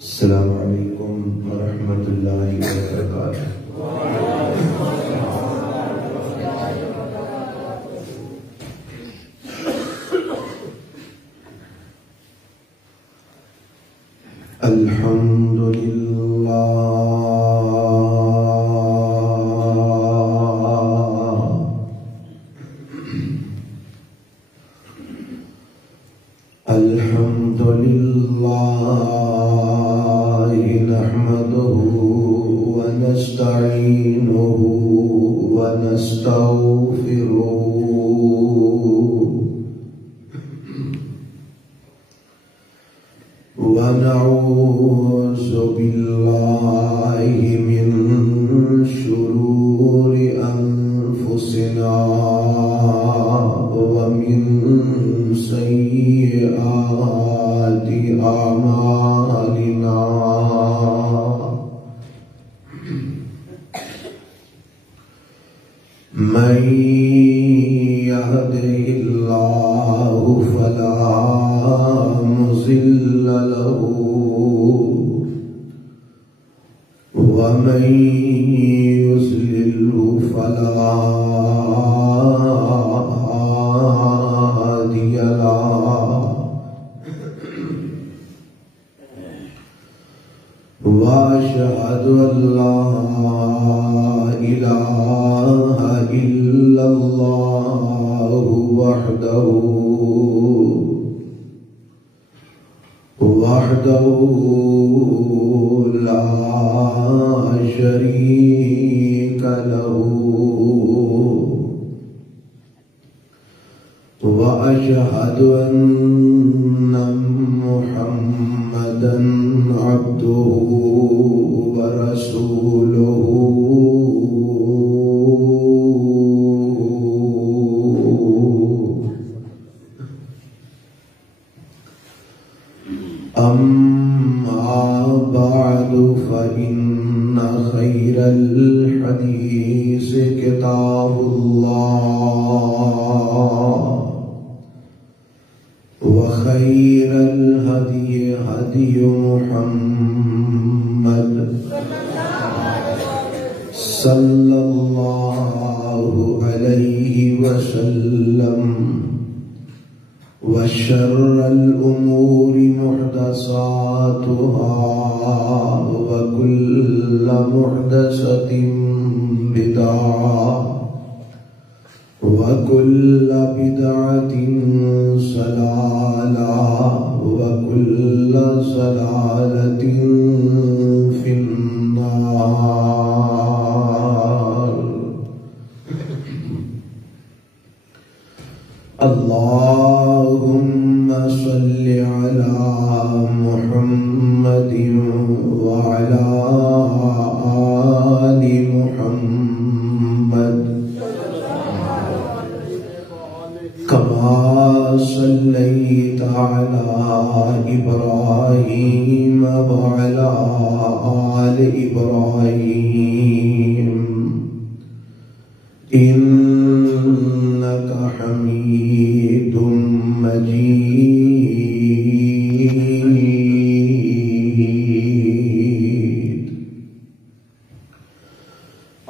السلام علیکم ورحمۃ اللہ وبرکاتہ۔ الحمد للہ الحمد للہ نحمده ونستعینه ونستغفره ونعوذ بالله من شرور أنفسنا ومن سيئات أعمالنا من يهده الله فلا مضل له ومن يضلل فلا هادي له وأشهد أن لا إله إلا الله وحده لا شريك له وأشهد أن محمدا عبده ورسوله أما بعد فإن خير الحديث كتاب الله وخير الهدي هدي محمد صلى الله عليه وسلم وشر الأمور محدثاتها وكل محدثة بدعة وكل بدعة ضلالة وكل ضلالة في النار۔ اللهم صل على محمد وعلى آل محمد كما صليت على إبراهيم وعلى آل إبراهيم إنك حميد مجيد۔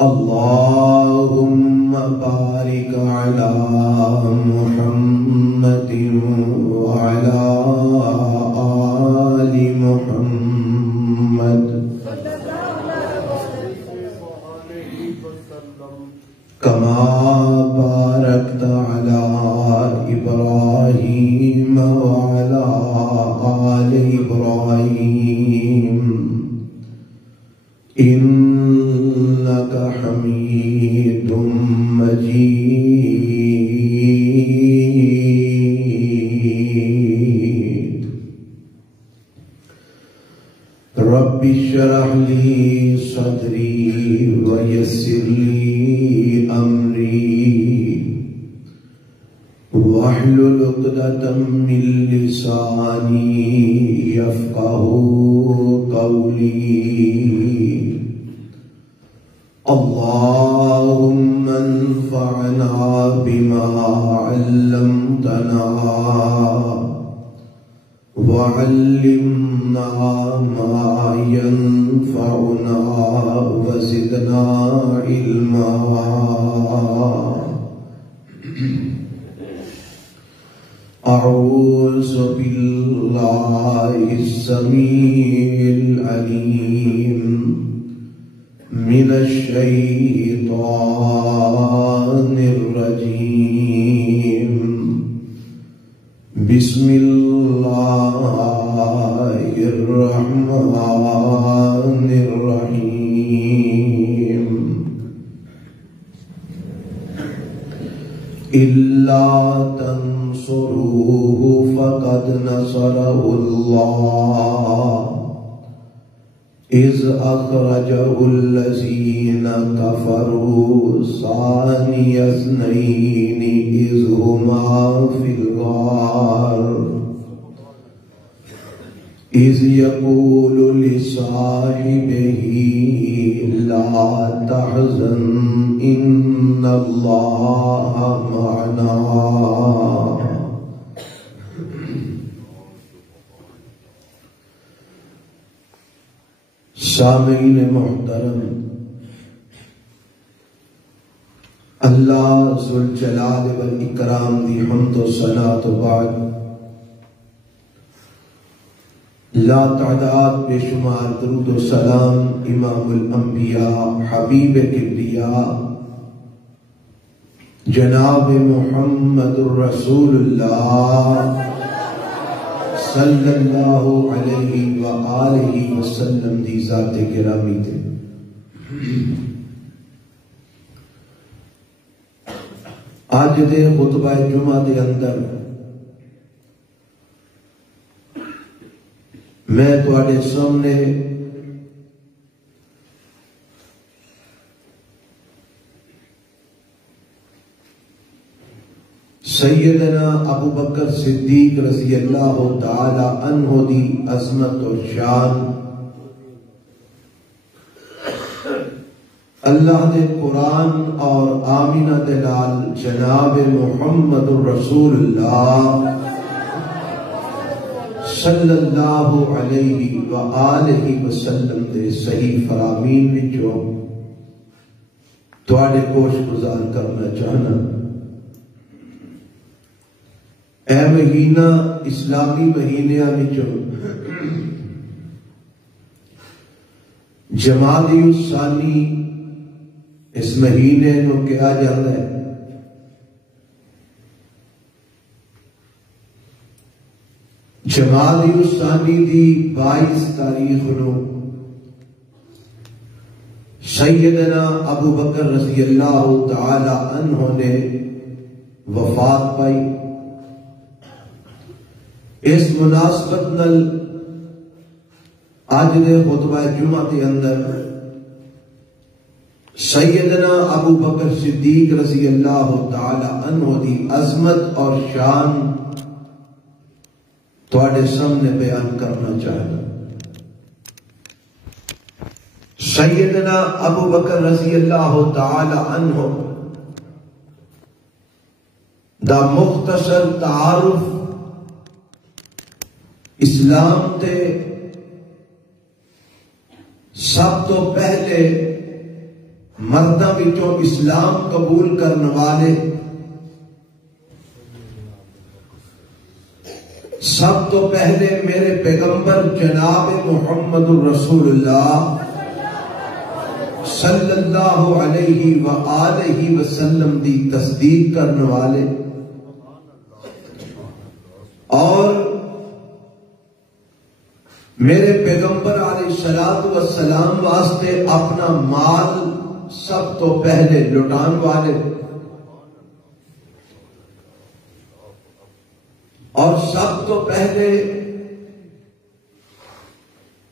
اللهم بارك على محمد وعلى آل محمد كما باركت على إبراهيم وعلى آل إبراهيم إنك حميد مجيد۔ رب اشرح لي صدري ويسر لي أمري واحلل عقدة من لساني بلساني يفقهوا قولي اللهم انفعنا بما علمتنا وعلمنا ما ينفعنا وزدنا علما أعوذ بالله السميع العليم من الشيطان الرجيم بسم الله الرحمن الرحيم إلا تنصروه فقد نصره الله إذ أخرجه الذين كفروا ثاني اثنين إذ هما في الغار إذ يقول لصاحبه لا تحزن إن الله معنا. سامعین محترم، اللہ ذوالجلال والاکرام دی حمد و ثنا تو بعد لا تعداد بے شمار درود و سلام امام الانبیاء حبیب کبریا جناب محمد الرسول اللہ صلی اللہ علیہ وآلہ وسلم دی ذات گرامی تے آج دے خطبہ جمعہ دے اندر میں تواڈے سامنے سیدنا ابو بکر صدیق رضی اللہ تعالی عنہ دی عظمت و شان، اللہ دے قرآن اور آمینہ دلال جناب محمد الرسول اللہ صلی اللہ علیہ وآلہ وسلم دے صحیح فرامین وچوں تواڈے گوش گزار کرنا چاہنا۔ اے مہینہ اسلامی مہینیاں وچوں جمادی الثانی اس مہینے نو کہا جاتا ہے۔ جمادی الثانی دی 22 تاریخ نو سیدنا ابو بکر رضی اللہ تعالی عنہ نے وفات پائی۔ اس مناسبت نل آج دے خطبہ جمعہ کے اندر سیدنا ابو بکر صدیق رضی اللہ تعالی عنہ دی عظمت اور شان تواڈے سامنے بیان کرنا چاہتا۔ سیدنا ابو بکر رضی اللہ تعالی عنہ دا مختصر تعارف اسلام تے سب تو پہلے مرداں وچوں اسلام قبول کرنے والے، سب تو پہلے میرے پیغمبر جناب محمد الرسول اللہ صلی اللہ علیہ وآلہ وسلم دی تصدیق کرنے والے اور میرے پیغمبر علیہ السلام واسطے اپنا مال سب تو پہلے لٹان والے اور سب تو پہلے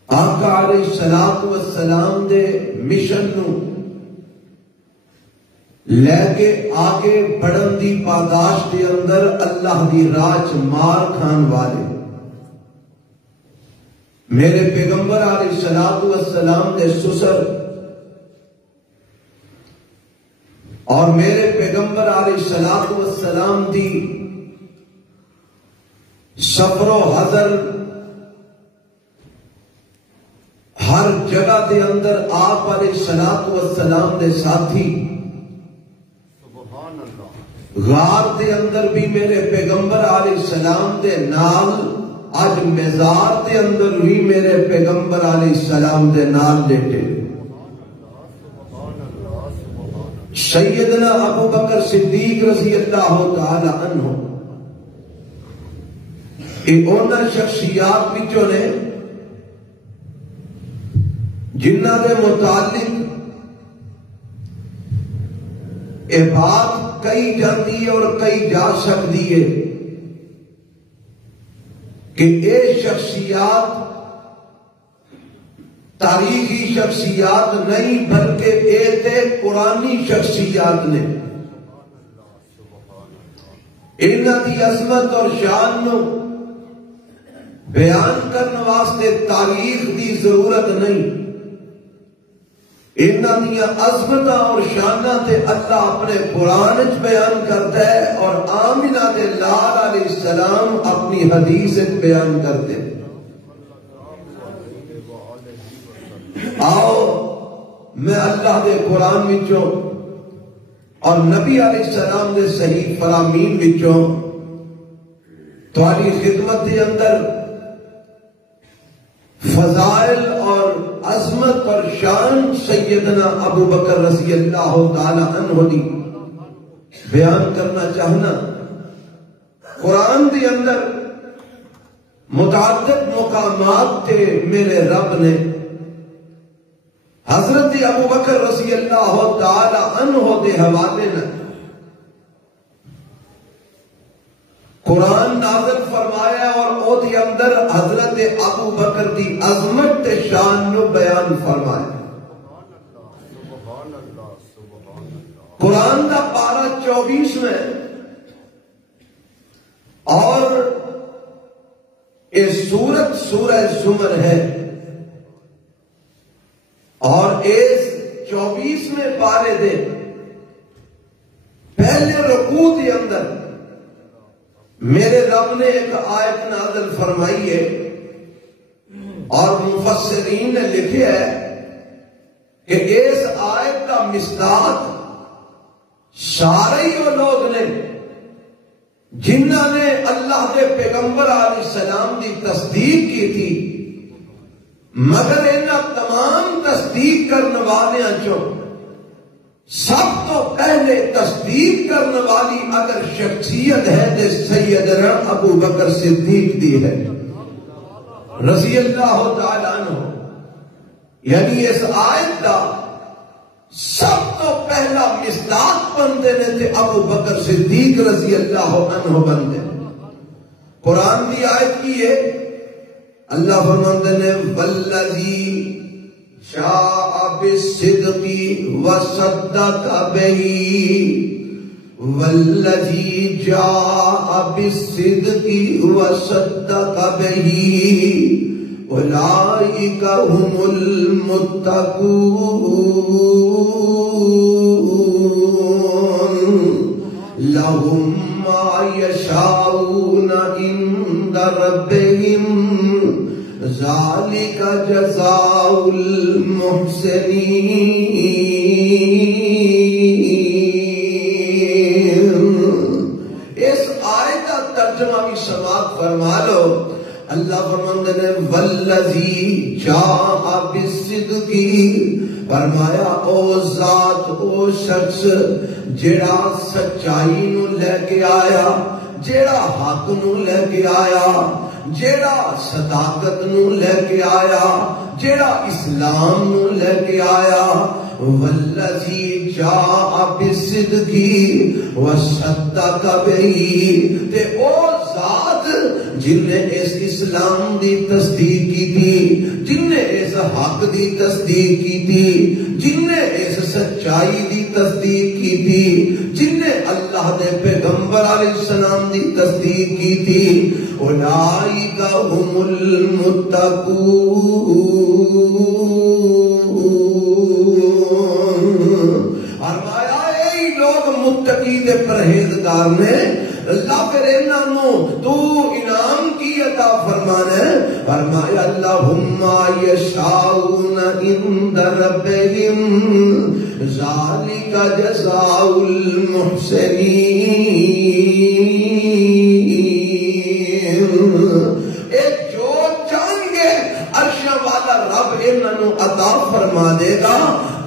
آقا علیہ السلام دے مشن نو لے کے آگے بڑھن دی پاداش دے اندر اللہ دی راہ مار کھان والے میرے پیغمبر علیہ الصلوۃ والسلام دے سسر اور میرے پیغمبر علیہ الصلوۃ والسلام دی سفر و حضر ہر جگہ دے اندر آپ علیہ الصلوۃ والسلام دے ساتھی، غار دے اندر بھی میرے پیغمبر علیہ السلام دے نال، اج مزار دے اندر بھی میرے پیغمبر علیہ السلام دے نال لیٹے۔ سیدنا ابو بکر صدیق رضی اللہ تعالی عنہ یہ اونا شخصیات بچوں نے جنہ دے متعلق یہ بات کئی جاتی ہے اور کئی جا سکتی ہے کہ یہ شخصیات تاریخی شخصیات نہیں بلکہ یہ قرآنی شخصیات نے۔ انہاں دی عظمت اور شان نو بیان کرنے واسطے تاریخ دی ضرورت نہیں، انہاں دی عظمت اور شانہ تے اللہ اپنے قرآن وچ بیان کرتا ہے اور آمنہ دے لال علیہ السلام اپنی حدیث وچ بیان کرتے ہیں۔ آؤ میں اللہ دے قرآن وچوں اور نبی علیہ السلام دے صحیح فرامین وچوں تمہاری خدمت دے اندر فضائل اور عظمت اور شان سیدنا ابو بکر رضی اللہ تعالی عنہ دی بیان کرنا چاہنا۔ قرآن دے اندر متعدد مقامات تے میرے رب نے حضرت ابو بکر رضی اللہ تعالی عنہ دے حوالے نے قرآن نازل فرمایا اور او دے اندر حضرت ابو بکر دی عظمت تے شان نو بیان فرمایا۔ قرآن دا پارہ 24 میں اور یہ سورت سورہ زمر ہے اور اس 24ویں پارے دے پہلے رکوع دے اندر میرے رب نے ایک آیت نازل فرمائی ہے اور مفسرین نے لکھا ہے کہ اس آیت کا مصداق سارے ہی وہ لوگ نے جنہ نے اللہ کے پیغمبر علیہ السلام کی تصدیق کی تھی، مگر انہاں تمام تصدیق کرنے والے چوں سب تو پہلے تصدیق کرنے والی اگر شخصیت ہے تو سیدنا ابو بکر صدیق دی ہے رضی اللہ تعالیٰ عنہ۔ یعنی اس آیت کا سب تو پہلا مصداق بندے نے تھے ابو بکر صدیق رضی اللہ عنہ بندے۔ قرآن دی آیت کی ہے، اللہ فرماتے نے والذی شاء بالصدق وصدق به والذی جاء بالصدق وصدق به اولئک هم المتقون لهم ما يشاءون عند ربهم ذالک جزاء المحسنین۔ اس آیت کا ترجمہ بھی سماعت فرما لو۔ اللہ فرماتے ہیں والذی جاء بالصدق، فرمایا او ذات او شخص جڑا سچائی نو لے کے آیا، جڑا حق نو لے کے آیا، جیڑا صداقت نو لے کے آیا، جیڑا اسلام نو لے کے آیا۔ والذی جاء بالصدق وصدق به، تے او ذات جن نے اس اسلام دی تصدیق کی تھی، جن نے اس حق دی تصدیق کی تھی، جن نے اس سچائی دی تصدیق کی تھی، جن نے اللہ دے پیغمبر علیہ السلام دی تصدیق کی تھی، اولئک هم المتقون، فرمایا اے لوگ متقی دے پرہیزگار نے۔ اللہ پھر انہوں تو انعام کی عطا فرمانا ہے، فرمایا اللہم یشاؤون عند ربہم ذالک جزاء المحسنین۔ ایک جو چاہیں گے عرش والا رب انہوں عطا فرما دے گا،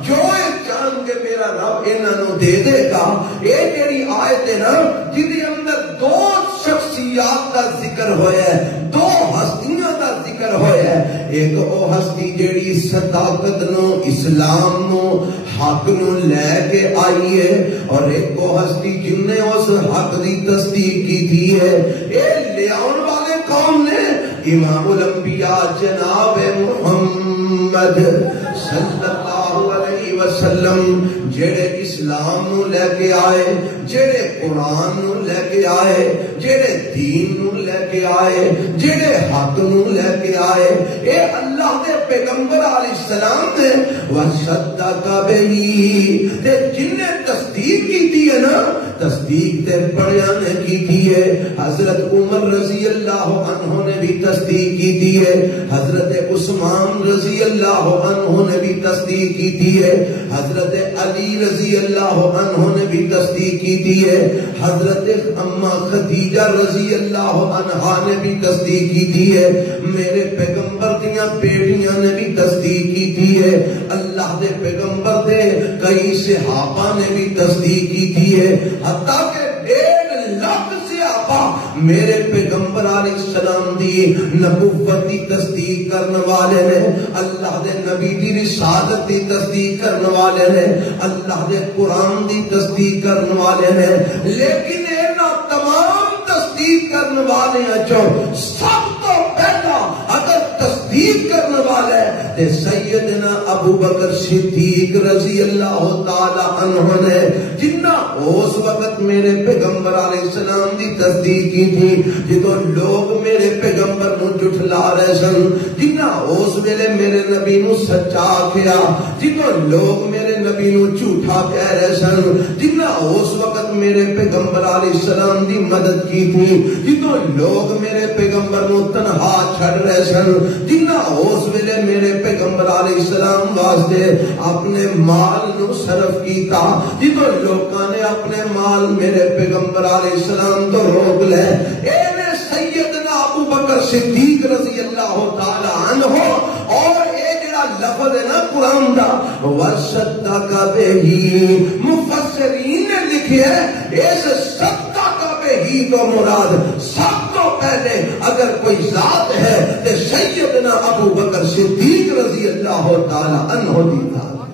جو چاہیں گے میرا رب انہوں دے دے گا۔ یہ جڑی آیت ہے نا جدی اندر دو شخصیات کا ذکر ہویا ہے، دو ہستیاں کا ذکر ہویا ہے، ایک وہ ہستی جڑی صداقت نو اسلام نو حق نو لے کے آئی ہے، اور ایک وہ ہستی جن نے اس حق دی تصدیق کی تھی ہے۔ اے لے آن والے کون نے؟ امام الانبیاء جناب محمد صلی اللہ علیہ وسلم، جڑے اسلام نو لے کے آئے، جڑے قرآن نو لے کے آئے، جڑے دین نو لے کے آئے، جڑے حق نو لے کے آئے۔ اے اللہ دے پیغمبر علیہ السلام نے وصدق بہ، تے جن نے تصدیق کی تھی ہے نا، تصدیق تے بڑیاں نے کی تھی ہے۔ حضرت عمر رضی اللہ عنہ نے بھی تصدیق کی تھی ہے، حضرت عثمان رضی اللہ عنہ نے بھی تصدیق کی تھی ہے، حضرت علی رضی اللہ عنہ نے بھی تصدیق کی تھی ہے، حضرت اما خدیجہ رضی اللہ عنہا نے بھی تصدیق کی تھی ہے، میرے پیغمبر دیاں بیٹیاں نے بھی تصدیق کی تھی ہے، اللہ دے پیغمبر دے کئی صحابہ نے بھی تصدیق کی تھی ہے، حتیٰ کہ 1.5 لاکھ صحابہ میرے پیغمبر علیہ السلام دی نبوت دی تصدیق کرنے والے نے، اللہ دے نبی دی رسالت دی تصدیق کرنے والے نے، اللہ دے قرآن دی تصدیق کرنے والے نے۔ لیکن اینا تمام تصدیق کرنے والے جو سب تو پہلا اگر تصدیق کرنے والا ہے تے سیدنا ابو بکر صدیق رضی اللہ تعالی عنہ نے، جنہ اس وقت میرے پیغمبر علیہ السلام دی تصدیق کی تھی، جدو لوگ میرے پیغمبر نو جھٹلا رہے سن، جنہ اس ویلے میرے نبی نو سچا کیا، جدو لوگ میرے نبی نو جھوٹا کہہ رہے سن، جنہ اس وقت میرے پیغمبر علیہ السلام دی مدد کی تھی، جدو لوگ میرے پیغمبر نو تنہا چھڑ رہے سن، جنہ اس ویلے میرے پیغمبر علیہ السلام واسطے اپنے مال نو صرف کیتا، جدو لوکاں نے اپنے مال میرے پیغمبر علیہ السلام تو روک لے، اے سیدنا ابو بکر صدیق رضی اللہ تعالی عنہ، اور اے جڑا لفظ ہے نا قرآن دا وصدق بہ، مفسرین نے لکھیا ہے اس صدق بہ تو مراد سب تو پہلے اگر کوئی ذات ہے تو سیدنا ابو بکر صدیق رضی اللہ تعالی عنہ دی ذات ہے۔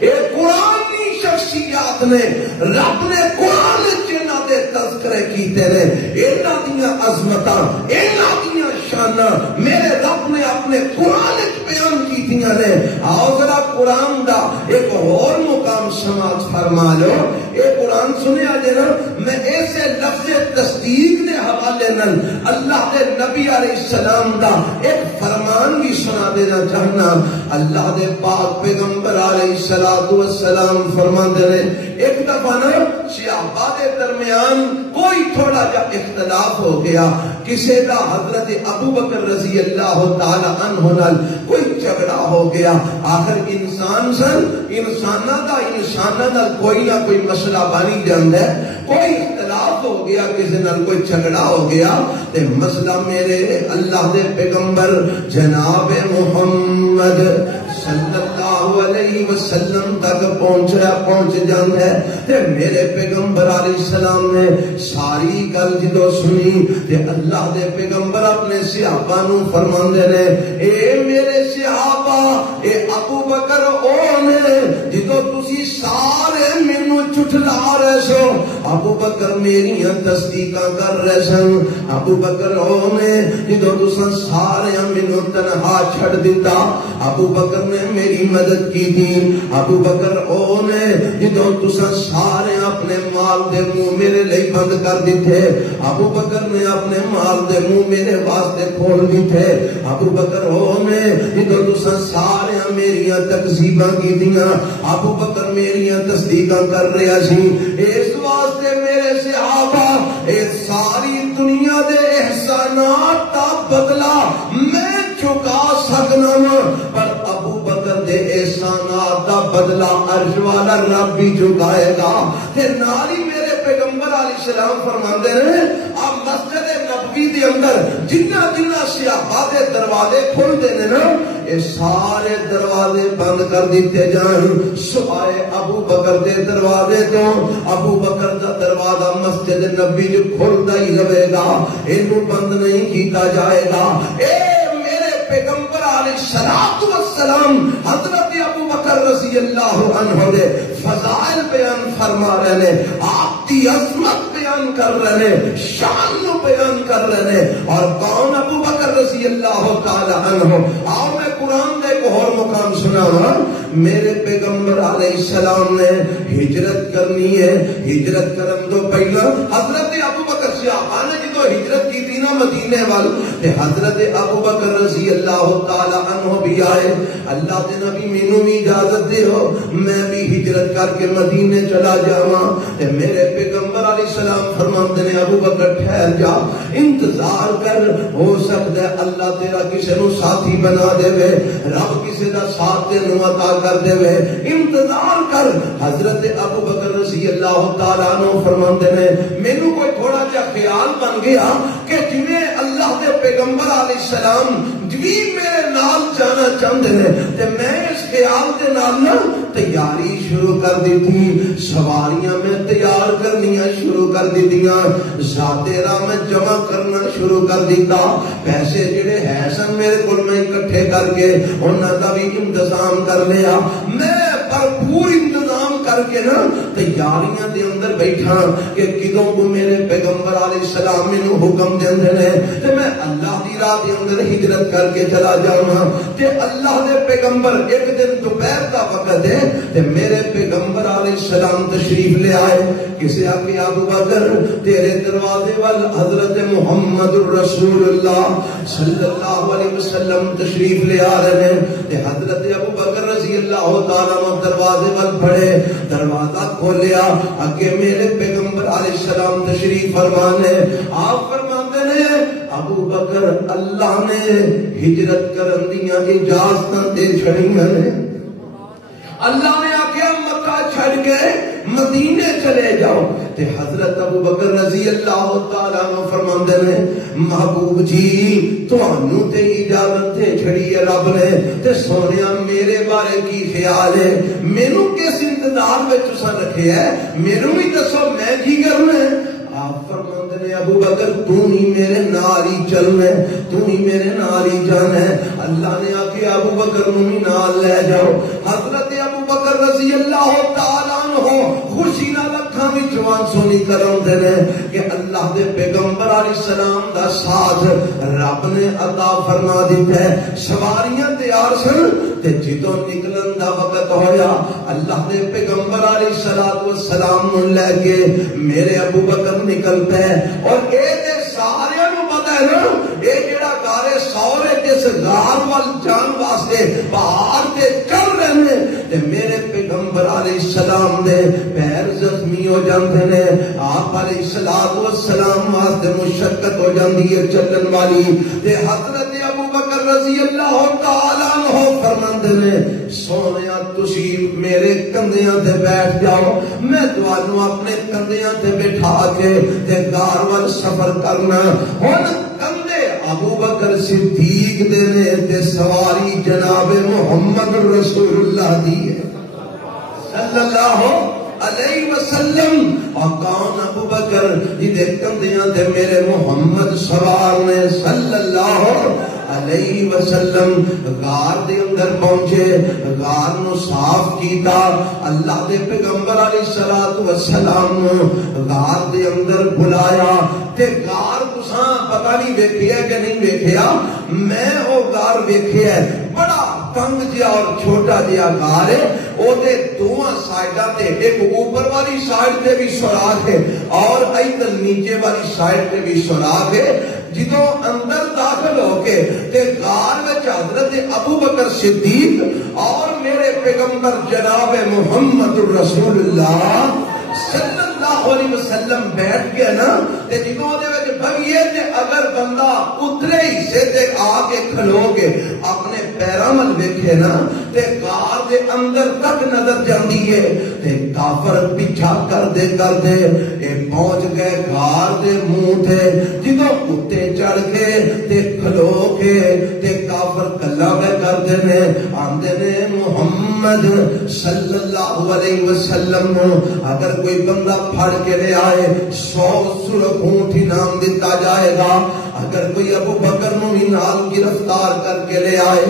اے قرآنی شخصیات نے، رب نے قرآن جنہ دے تذکرے کیتے نے، انہاں دیاں عظمتاں، انہاں دیاں شاناں میرے رب نے اپنے قرآن بیان کیتیاں نے۔ آؤ ذرا قرآن دا ایک اور مقام سماعت فرما لو۔ اے قرآن سنیا جے نا، میں ایسے لفظ تصدیق دے حوالے نال اللہ دے نبی علیہ السلام دا ایک فرمان بھی سنا دینا چاہنا۔ اللہ دے پاک پیغمبر علیہ السلام فرماندے نے، ایک دفعہ نا صحابہ دے درمیان کوئی تھوڑا جا اختلاف ہو گیا، کسی دا حضرت ابو بکر رضی اللہ تعالی عنہ نال کوئی جھگڑا ہو گیا۔ آخر انسان سن، انسانہ دا کوئی نہ کوئی مسئلہ بانی جاندہ ہے، کوئی اختلاف ہو گیا، کسی نال کوئی جھگڑا ہو گیا، تے مسئلہ میرے اللہ دے پیغمبر جناب محمد صلی اللہ علیہ وسلم تک پہنچ جاندہ ہے، تے میرے پیغمبر علیہ السلام نے ساری گل جدو سنی، تے اللہ دے پیغمبر اپنے صحابہ نو فرماندے نے اے میرے صحابہ اے ابو بکر او نے جدوں تسی سارے مینوں جھٹلا رہے سو ابو بکر میریاں تصدیقاں کر رہے سن ابو بکر او نے جدوں تساں سارے مینوں تنہا چھڑ دیتا ابو بکر نے میری مدد کی تھی ابو بکر او نے جدوں تساں سارے اپنے مال دے منہ میرے لئی بند کر دیتے ابو بکر نے اپنے مال دے منہ میرے واسطے کھول دیتے ابو بکر او نے جدوں تساں سارے میریاں تکذیباں کیتیاں ابو بکر میریاں تصدیقاں کر رہا سی اس واسطے میرے صحابہ اے ساری دنیا دے احسانات دا بدلہ میں چکا سکنا پر ابو بکر دے احسانات دا بدلہ عرش والا رب بھی چکائے گا تے نال ہی میرے پیغمبر علیہ السلام فرماندے نے اب مسجد نبوی دے اندر جنہ جنہ صحابہ دے دروازے کھلدے نے نا اے سارے دروازے بند کر دیتے جان سوائے ابو بکر دے دروازے تو ابو بکر دا دروازہ مسجد نبوی جو کھلدا ہی رہے گا اینو بند نہیں کیتا جائے گا اے میرے پیغمبر علیہ السلام حضرت ابو بکر رضی اللہ عنہ دے فضائل بیان فرما رہے ہیں آپ کی عظمت بیان کر رہے ہیں شان نو بیان کر رہے ہیں اور کون ابو بکر رضی اللہ تعالی عنہ آؤ میں قرآن دے کو اور مقام سنا میرے پیغمبر علیہ السلام نے ہجرت کرنی ہے ہجرت کرن تو پہلا حضرت ابو بکر صحابہ نے جدو ہجرت کی تھی نا مدینے وال تے حضرت ابو بکر رضی اللہ تعالی عنہ بھی آئے اللہ دے نبی مینوں بھی اجازت دے ہو میں بھی ہجرت کر کے مدینے چلا جاواں تے میرے پیغمبر علیہ السلام فرماندے نے ابو بکر ٹھہر جا انتظار کر ہو سکتا ہے اللہ تیرا کسے نو ساتھی بنا دے وے رب کسے دا ساتھ تے نو عطا کر دے وے انتظار کر حضرت ابو بکر رضی اللہ تعالی عنہ فرماندے نے مینوں کوئی تھوڑا جا خیال بن گیا کہ جویں اللہ دے پیغمبر علیہ السلام جویں میرے نال جانا چاہندے نے تے میں اس خیال دے نال نا تیاری شروع کر دی تھی سواریاں میں تیار کرنیاں شروع کر دیتیاں ذات راہ میں جمع کرنا شروع کر دیتا پیسے جڑے ہے سن میرے کول میں اکٹھے کر کے انہاں دا بھی انتظام کر لیا میں بھرپور انتظام کر کے نا تیاریاں دے اندر بیٹھا کہ کدوں کو میرے پیغمبر علیہ السلام مینوں حکم دیندے نے تے میں اللہ دی راہ دے اندر ہجرت کر کے چلا جاواں تے اللہ دے پیغمبر ایک دن دوپہر دا وقت ہے تے میرے پیغمبر علیہ السلام تشریف لے آئے کسے آگے ابو بکر تیرے دروازے وال حضرت محمد الرسول اللہ صلی اللہ علیہ وسلم تشریف لے آ رہے ہیں تے حضرت ابو بکر رضی اللہ تعالیٰ عنہ دروازے وال پڑے دروازہ کھولیا آگے میرے پیغمبر علیہ السلام تشریف فرمانے آپ فرماتے نے ابو بکر اللہ نے ہجرت کرن دیاں اجازتاں دے چھڑیاں نے اللہ نے آکھیا مکہ چھڑ کے مدینے چلے جاؤ تے حضرت ابو بکر رضی اللہ تعالیٰ عنہ فرماندے نے محبوب جی تانوں تے اجازت تے چھڑی ہے رب نے تے سونیا میرے بارے کی خیال ہے مینوں کس انتظار وچ تساں رکھے ہے مینوں بھی دسو میں کی کرنا ہے آپ فرماندے نے ابو بکر تو ہی میرے نال ہی چلنا ہے تو ہی میرے نال ہی جانا ہے اللہ نے آکھیا ابو بکر نوں بھی نال لے جاؤ حضرت ابو بکر رضی اللہ تعالی عنہ خوشی نال اکھاں وچ جوان سونی کراندے نے کہ اللہ دے پیغمبر علیہ السلام دا ساتھ رب نے عطا فرما دتا ہے سواریاں تیار سن تے جدوں نکلن دا وقت ہویا اللہ دے پیغمبر علیہ السلام نوں لے کے میرے ابو بکر نکل پے اور اے تے سارے نوں پتہ ہے نا اے جڑا گارے سورے جس غار وال جان واسطے پہاڑ تے چل رہے نے تے میرے پیغمبر علیہ السلام دے پیر زخمی ہو جاندے نے آپ علیہ السلام واسطے مشقت ہو جاندی ہے چلن والی تے حضرت ابو بکر رضی اللہ تعالی عنہ فرماندے نے سونیا تسی میرے کندھیاں تے بیٹھ جاؤ میں تانوں اپنے کندھیاں تے بٹھا کے تے غار وال سفر کرنا ہن کندھے ابو بکر صدیق دے نے تے سواری جناب محمد رسول اللہ دی ہے صلی اللہ علیہ وسلم اور کون ابو بکر جدے کندیاں تے میرے محمد سوار نے صلی اللہ علیہ وسلم غار دے اندر پہنچے غار نو صاف کیتا اللہ دے پیغمبر علیہ الصلوۃ والسلام نو غار دے اندر بلایا تے غار تساں پتہ نہیں ویکھیا کہ نہیں ویکھیا میں او غار ویکھیا بڑا تنگ جہا اور چھوٹا جہا غار ہے او دے دونوں سائیڈاں تے ایک اوپر والی سائیڈ تے بھی سوراخ ہے اور ادھر نیچے والی سائیڈ تے بھی سوراخ ہے جدوں اندر داخل ہو کے تے غار وچ حضرت ابو بکر صدیق اور میرے پیغمبر جناب محمد الرسول اللہ صلی اللہ علیہ وسلم بیٹھ کے نا تے جدوں دے وچ بھگیے تے اگر بندہ اتلے حصے تے آ کے کھلو کے اپنے پیراں ول ویکھے نا تے غار دے اندر تک نظر جاندی ہے تے کافر پیچھا کردے اے پہنچ گئے غار دے منہ تے جدوں اتے چڑھ کے تے کھلو کے تے کافر گلاں کردے نے آندے نے محمد صلی اللہ علیہ وسلم اگر کوئی بندہ پھڑ کے لے آئے 100 سرخ اونٹ انعام دیتا جائے گا اگر کوئی ابو بکر نو بھی نال گرفتار کر کے لے آئے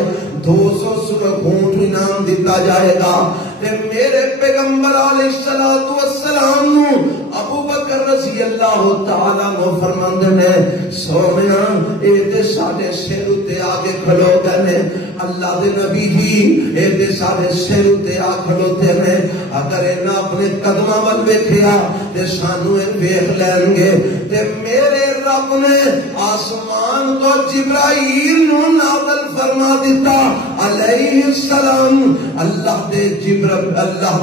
200 سرخ اونٹ انعام دیتا جائے گا تے میرے پیغمبر علیہ الصلوۃ والسلام نو ابو بکر رضی اللہ تعالی عنہ فرماندے نے سونیا اے تے ساڈے سر تے آ کے کھلو گئے نے اللہ دے نبی جی اے تے ساڈے سر تے آ کھلوتے نے اگر انہاں اپنے قدماں ول ویکھیا تے سانو اے ویکھ لین گے تے میرے رب نے آسمان تو جبرائیل نو نازل فرما دیتا علیہ السلام اللہ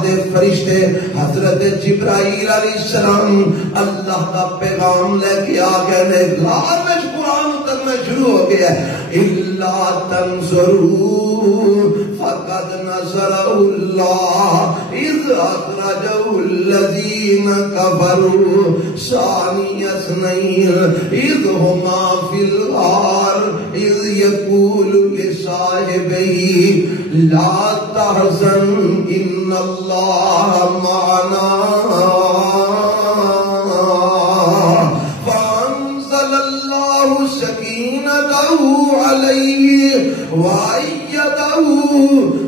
دے فرشتے حضرت جبرائیل علیہ السلام اللہ کا پیغام لے کے آ گئے نے غار میں قرآن اترنا شروع ہو گیا ہے الا تنظروا فقد نصرہ اللہ اذ اخرجہ الذین کفروا ثانی اثنین اذ ہما فی الغار اذ یقول لصاحبہ لا تحزن ان اللہ معنا فانزل اللہ سکینتہ علیہ وأیدہ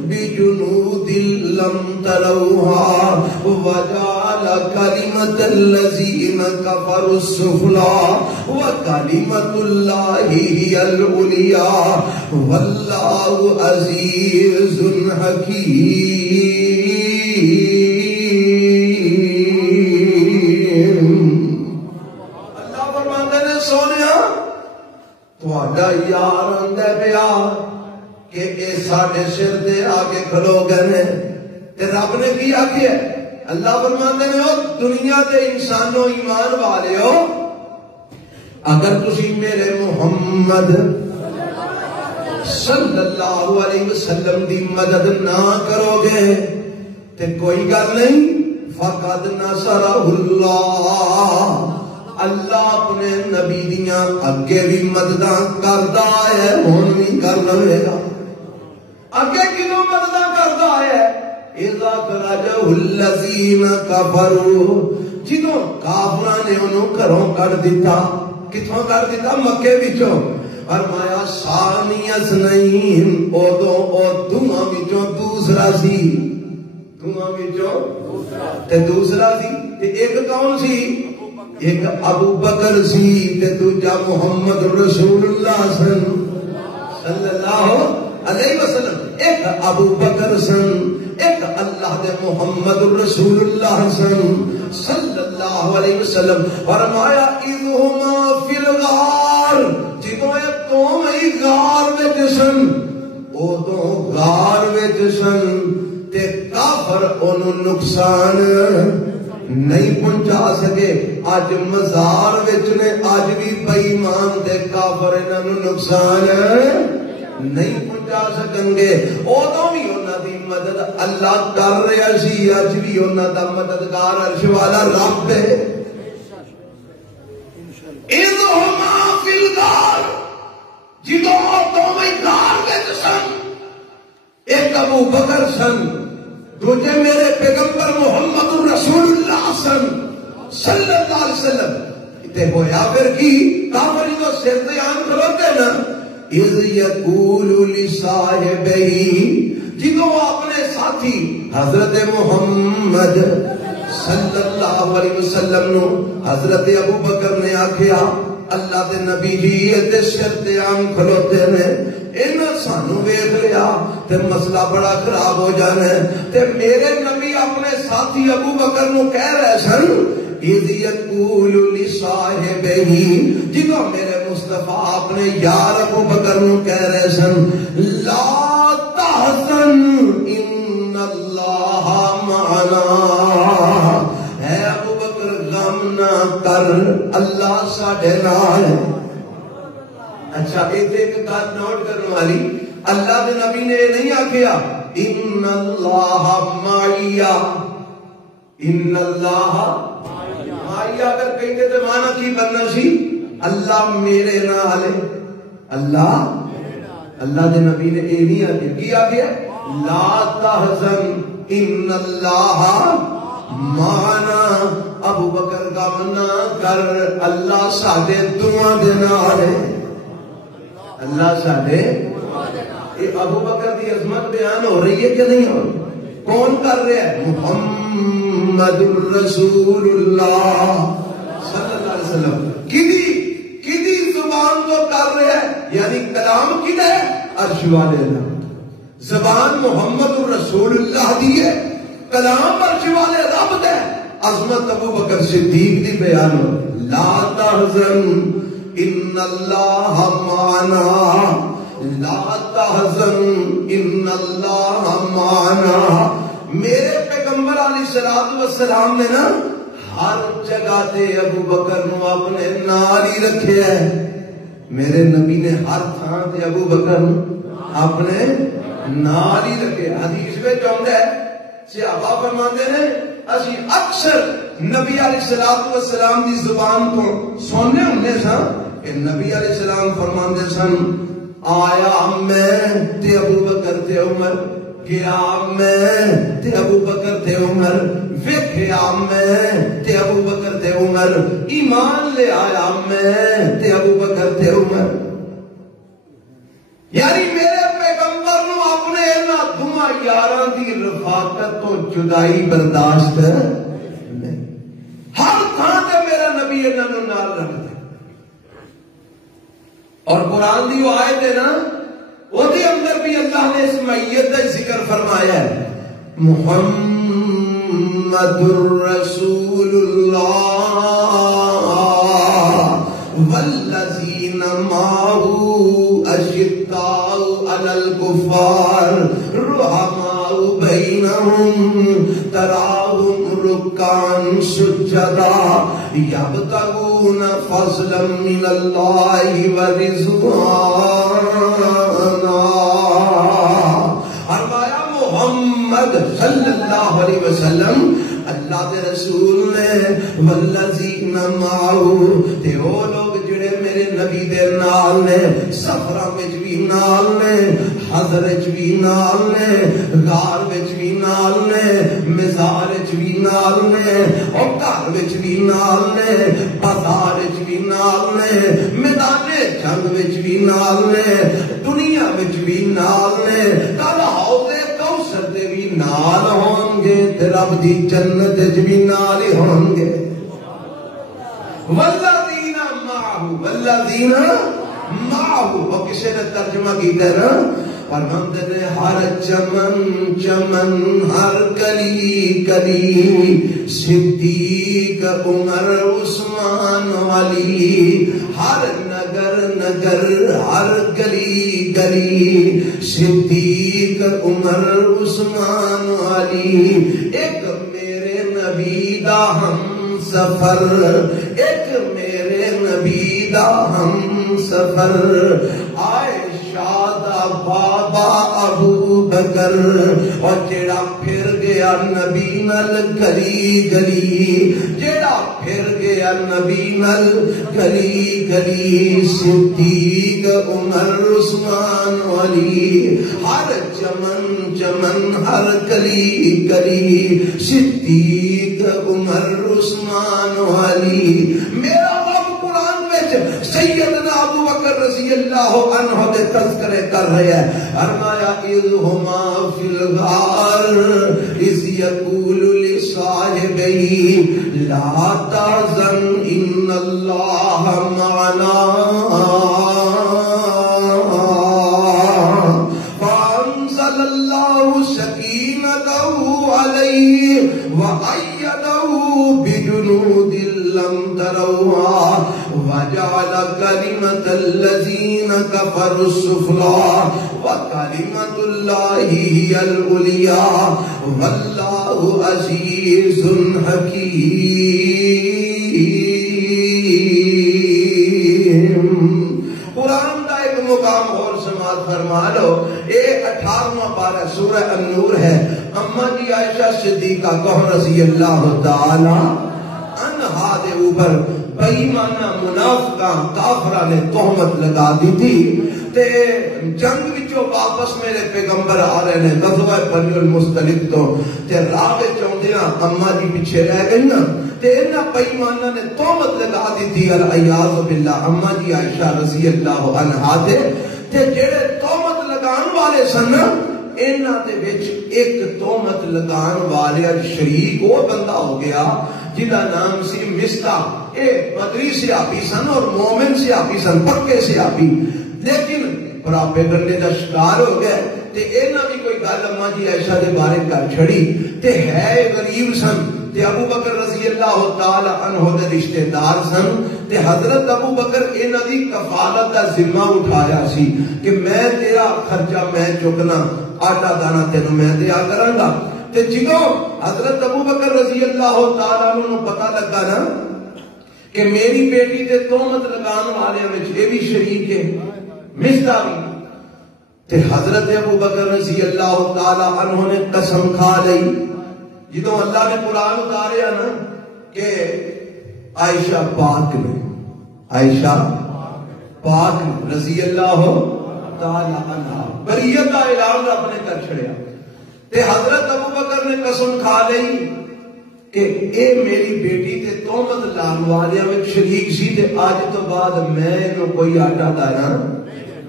بجنود لم تروها وجعل كلمة الذين كفروا السفلى وكلمة الله هي العليا والله عزيز حكيم اللہ فرماتے ہیں سونیا تہاڈا یار آندا پیا کہ اے ساڈے سر تے آ کے کھلو گئے نے تے رب نے کی آکھیا اللہ فرماتے ہیں او دنیا تے انسانوں ایمان والیو اگر تسی میرے محمد صلی اللہ علیہ وسلم دی مدد نہ کرو گے تے کوئی گل نہیں فقد نصرہ اللہ اللہ اپنے نبی دیاں اگے بھی مدداں کردا ہے ہن بھی کر لوے گا اگے کیوں مدداں کردا ہے اذا خرجہ الذین کفروا جنہوں کافراں نے انہوں گھروں کڈ دیتا کتھوں کڈ دیتا مکے وچوں فرمایا ثانی اثنین او دوواں وچوں دوسرا سی دوواں وچوں تے دوسرا سی تے ایک کون سی ایک ابو بکر سی تے دوجا محمد رسول اللہ صلی اللہ علیہ وسلم ایک ابو بکر سن ایک اللہ دے محمد رسول اللہ صلی اللہ علیہ وسلم فرمایا اذ ہما فی الغار جدوں اے دوویں غار وچ سن اودوں غار وچ سن تے کافر انہوں نقصان نہیں پہنچا سکے اج مزار وچ نے اج بھی بے ایمان تے کافر انہاں نوں نقصان نہیں پہنچا سکن گے اودوں بھی انہاں دی مدد اللہ کر رہا سی اج بھی انہاں دا مددگار عرش والا رب ہے اذ ہما فی الغار جدوں دوویں غار وچ سن ایک ابو بکر سن تجھے میرے پیغمبر محمد رسول اللہ صلی اللہ علیہ وسلم تے ہویا پھر کی کافر جو سر تے آن کھلوتے نا اذ یقول لصاحبہ جدو اپنے ساتھی حضرت محمد صلی اللہ علیہ وسلم نو حضرت ابو بکر نے آکھیا اللہ دے نبی جی تے سر تے آن کھلوتے نے انہاں سانو ویکھ لیا تے مسئلہ بڑا خراب ہو جانا ہے تے میرے نبی اپنے ساتھی ابو بکر نو کہہ رہے سن اذ یقول لصاحبہ جدو میرے مصطفیٰ اپنے یار ابو بکر نو کہہ رہے سن لا تحزن ان اللہ معنا اے ابو بکر غم نہ کر اللہ ساڈے نال ہے۔ اچھا ایک بات نوٹ کرنے والی اللہ دے نبی نے نہیں آکھیا ان اللہ معی ان اللہ معی اگر کہتے تو معنی کی بننا سی اللہ میرے نال ہے اللہ دے نبی نے یہ نہیں آکھیا کی آکھیا لا تحزن ان اللہ معنا ابو بکر غم نہ کر اللہ ساڈے دعا دے نال ہے اللہ ساڈے ابو بکر کی عظمت بیان ہو رہی ہے کہ نہیں ہو رہی کون کر رہا ہے محمد رسول اللہ صلی اللہ علیہ وسلم کدی زبان تو کر رہا ہے یعنی کلام کدھا ہے عرش والے اللہ زبان محمد رسول اللہ دی ہے کلام عرش والے رب دے عظمت ابو بکر صدیق دی بیان ہو لا تحزن ان اللہ معنا لا تحزن ان اللہ معنا میرے پیغمبر علیہ السلام نے نا ہر جگہ تے ابو بکر نو اپنے نال ہی رکھے ہے میرے نبی نے ہر تھان تے ابو بکر نو اپنے نال ہی رکھے حدیث میں چاہتا ہے صحابہ فرماتے ہیں اسی اکثر نبی علیہ السلام دی زبان تو سننے ہوندے سن کہ نبی علیہ السلام فرماندے سن آیا میں تے ابو بکر تے عمر گیا میں تے ابو بکر تے عمر ویکھیا میں تے ابو بکر تے عمر ایمان لے آیا میں تے ابو بکر تے عمر یعنی میرے پیغمبر نو اپنے انہاں دوواں یاراں دی رفاقت تو جدائی برداشت نہیں ہر تھان تے میرا نبی انہاں نو نال رکھدا اور قرآن دی وہ آیت ہے نا وہ دی اندر بھی اللہ نے اس معیت کا ذکر فرمایا ہے محمد رسول اللہ والذین معه اشداء علی الکفار رحماء بینہم تراہم رکعا سجدا یبتغون فضلا من اللہ ورضوانا فرمایا محمد صلی اللہ علیہ وسلم اللہ دے رسول نے والذین معه تے وہ لوگ جڑے میرے نبی دے نال نے سفراں وچ بھی نال نے حضر وچ بھی نال نے غار وچ بھی نال نے مزار وچ بھی نال نے اور گھر وچ بھی نال نے بازار وچ بھی نال نے میدان جنگ وچ بھی نال نے دنیا وچ بھی نال نے کل حوض کوثر دے بھی نال ہون گے تے رب دی جنت وچ بھی نال ہی ہون گے والذین معه وہ کسی نے ترجمہ کیتا ہے نا فرماتے نے ہر چمن چمن ہر کلی کلی صدیق عمر عثمان علی ہر نگر نگر ہر گلی گلی صدیق عمر عثمان علی ایک میرے نبی دا ہم سفر ایک میرے نبی دا ہم سفر عائشہ دا بابا ابو بکر اور جڑا پھر گیا گیا نبی نل گلی گلی، جیڑا پھر گیا نبی نل گلی گلی، صدیق عمر عثمان علی، ہر چمن چمن ہر گلی گلی، صدیق عمر عثمان علی۔ میرا رب قرآن میں سیدنا ابو بکر رضی اللہ عنہ دے تذکرے کر رہے ہیں۔ فرمایا اذ ہما فی الغار اذ یقول لصاحبہ لا تحزن ان اللہ معنا، فانزل اللہ سکینتہ علیہ وأیدہ بجنود لم تروها وجعل كلمة الذين كفروا السفلى وكلمة الله هي العليا والله عزيز حكيم۔ قرآن کا ایک مقام اور سماعت فرما لو، 18واں پارہ سورہ النور ہے۔ اما جی عائشہ صدیقہ رضی اللہ تعالی عنہا دے اوپر بے ایمانہ منافقہ کافرہ نے تہمت لگا دی تھی تے جنگ وچوں واپس میرے پیغمبر آ رہے نے غزوہ بنی المصطلق تو تے راہ وچ اوندیاں اما جی پیچھے رہ گئی نا تے انہاں بے ایمانہ نے تہمت لگا دی تھی العیاذ باللہ اما جی عائشہ رضی اللہ عنہا تے جڑے تہمت لگان والے سن انہاں دے وچ ایک تہمت لگان والے شریک وہ بندہ ہو گیا جدا نام سی مصطح۔ اے بدری صحابی سن اور مومن صحابی سن، پکے صحابی، لیکن پراپیگنڈے دا شکار ہو گئے تے انہاں بھی کوئی گل اما جی عائشہ دے بارے کر چھڑی تے ہے غریب سن تے ابو بکر رضی اللہ تعالی عنہ دے رشتہ دار سن تے حضرت ابو بکر انہاں دی کفالت دا ذمہ اٹھایا سی کہ میں تیرا خرچہ میں چکنا، آٹا دانا تینوں میں دیا کراں گا۔ تے جدوں حضرت ابو بکر رضی اللہ تعالیٰ عنہ پتہ لگا نا کہ میری بیٹی تے تہمت لگان والے وچ اے بھی شریک ہے مصطح بھی، تے حضرت ابو بکر رضی اللہ تعالیٰ عنہ نے قسم کھا لئی جدوں اللہ نے قرآن اتاریا نا کہ عائشہ پاک نے، عائشہ پاک رضی اللہ تعالیٰ عنہ بریت کا اعلان رب نے کر چھڑیا تے حضرت ابو بکر نے قسم کھا لئی کہ اے میری بیٹی تے تہمت لان والیاں میں شریک سی تے آج تو بعد میں انہوں کوئی آٹا دانا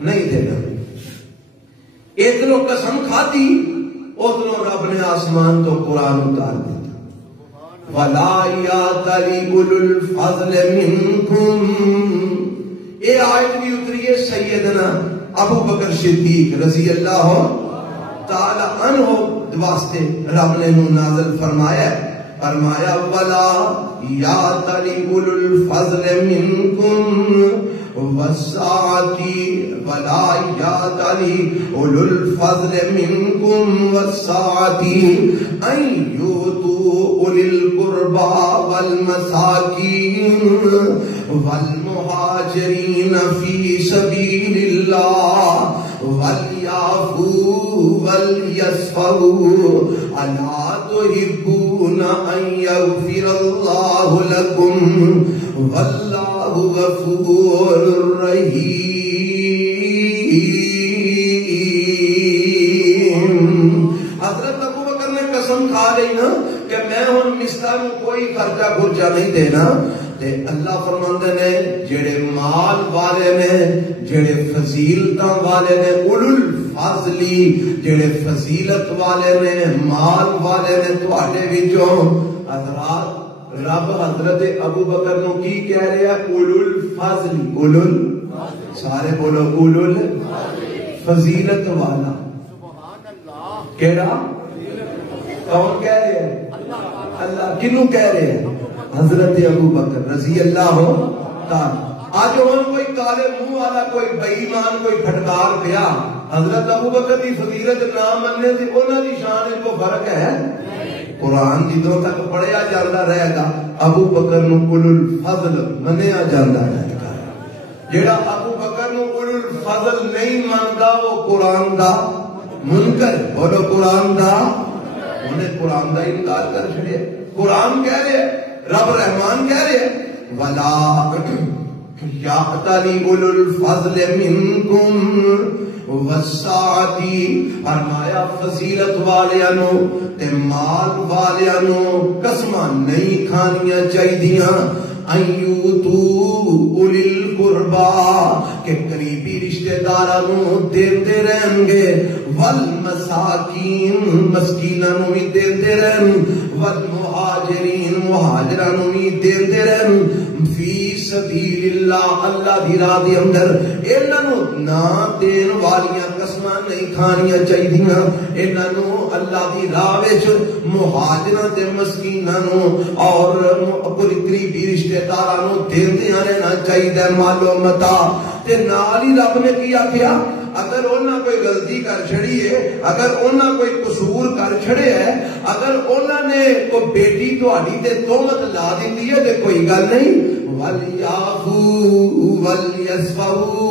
نہیں دینا۔ ادھروں قسم کھاتی ادھروں رب نے آسمان تو قرآن اتار دیتا وَلَا يَأْتَلِ أُولُو الْفَضْلِ مِنْكُمْ۔ اے آیت بھی اتری ہے سیدنا ابو بکر صدیق رضی اللہ تعالی عنہ واسطے رب نے نازل فرمایا وَلَا يَأْتَلِ أُولُو الْفَضْلِ مِنْكُمْ وَالسَّعَةِ وَلَا يَأْتَلِ أُولُو الْفَضْلِ مِنْكُمْ وَالسَّعَةِ أَنْ يُؤْتُوا أُولِي الْقُرْبَى وَالْمَسَاكِينِ وَالْمُهَاجِرِينَ فِي سَبِيلِ اللَّهِ وَلْيَعْفُوا وَلْيَصْفَحُوا أَلَا تُحِبُّونَ أَن يَغْفِرَ اللَّهُ لَكُمْ وَاللَّهُ غَفُورٌ رَحِيمٌ۔ حضرت ابو بکر نے قسم کھا لئی نا کہ میں ہن مصطح نوں کوئی خرچہ خرچہ نہیں دینا تے اللہ فرماندے نے جڑے مال والے نے جڑے فضیلتاں والے نے اولو الفضلی جڑے فضیلت والے نے مال والے نے تواڈے وچوں حضرات رب حضرت ابو بکر نو کی کہہ رہا ہے اولو الفضلی، اولو سارے بولو اولو فضیلت والا کیڑا کون کہہ رہے ہیں؟ اللہ کنوں کہہ رہے ہیں؟ حضرت ابو بکر رضی اللہ تعالی۔ آج ہوں کوئی کالے منہ والا کوئی بے ایمان کوئی پھٹکار پیا حضرت ابو بکر کی فضیلت نہ مننے سے انہاں دی شان کو فرق ہے؟ قرآن جدوں تک پڑھیا جاتا رہے گا ابو بکر نو اولو الفضل منیا جاتا رہے گا۔ جڑا ابو بکر نو اولو الفضل نہیں مانتا وہ قرآن دا منکر، بولو قرآن دا انہیں قرآن کا انکار کر چھڑے. قرآن کہہ رہے رب رحمان کہہ رہے وَلَا يَعْتَلِ أُولُو الْفَضْلِ مِنْكُمْ وَالسَّعَةِ فرمایا فضیلت والیاں تے مال والیاں قسماں نہیں کھانیاں چاہیدیاں ایوتو اولی القربا کہ قریبی رشتہ داراں دیتے رہیں گے والمساکین مسکیناں بھی دیتے رہیں والمہاجرین مہاجراں بھی دیتے رہیں فی سبیل اللہ اللہ دی راہ دے اندر انہاں نہ دین والیاں قسماں نہیں کھانیاں چاہیدیاں انہاں اللہ دی راہ وچ مہاجراں تے مسکیناں اور قریبی رشتہ داراں دیندیاں رہنا چاہیے مالو متا. تے نال ہی رب نے کی آکھیا اگر انہاں کوئی غلطی کر چھڑی ہے اگر انہاں کوئی قصور کر چھڑے ہے اگر انہاں نے کوئی بیٹی تہاڈی تے تہمت لا دتی ہے تے کوئی گل نہیں وَلْيَعْفُوا وَلْيَصْفَحُوا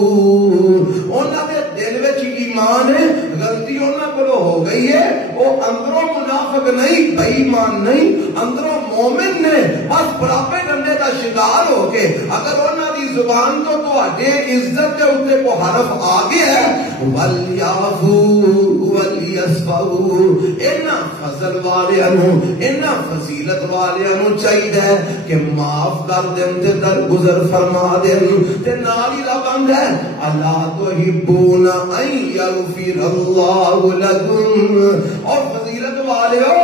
انہاں دے دل وچ ایمان ہے غلطی انہاں کولوں ہو گئی ہے وہ اندروں منافق نہیں بے ایمان نہیں اندروں مومن نے بس براپے ڈنڈے دا شکار ہو کے اگر انہاں دی زبان تو تہاڈے عزت دے اوتے کو حرف آ گیا ہے وَلْيَعْفُوا وَلْيَصْفَحُوا انہاں فضل والیاں انہاں فضیلت والیاں چاہیے کہ معاف کر دین تے درگزر فرما دین تے نال ہی رب آندا ہے الا تحبون ان یغفر اللہ لکم اور فضیلت والیو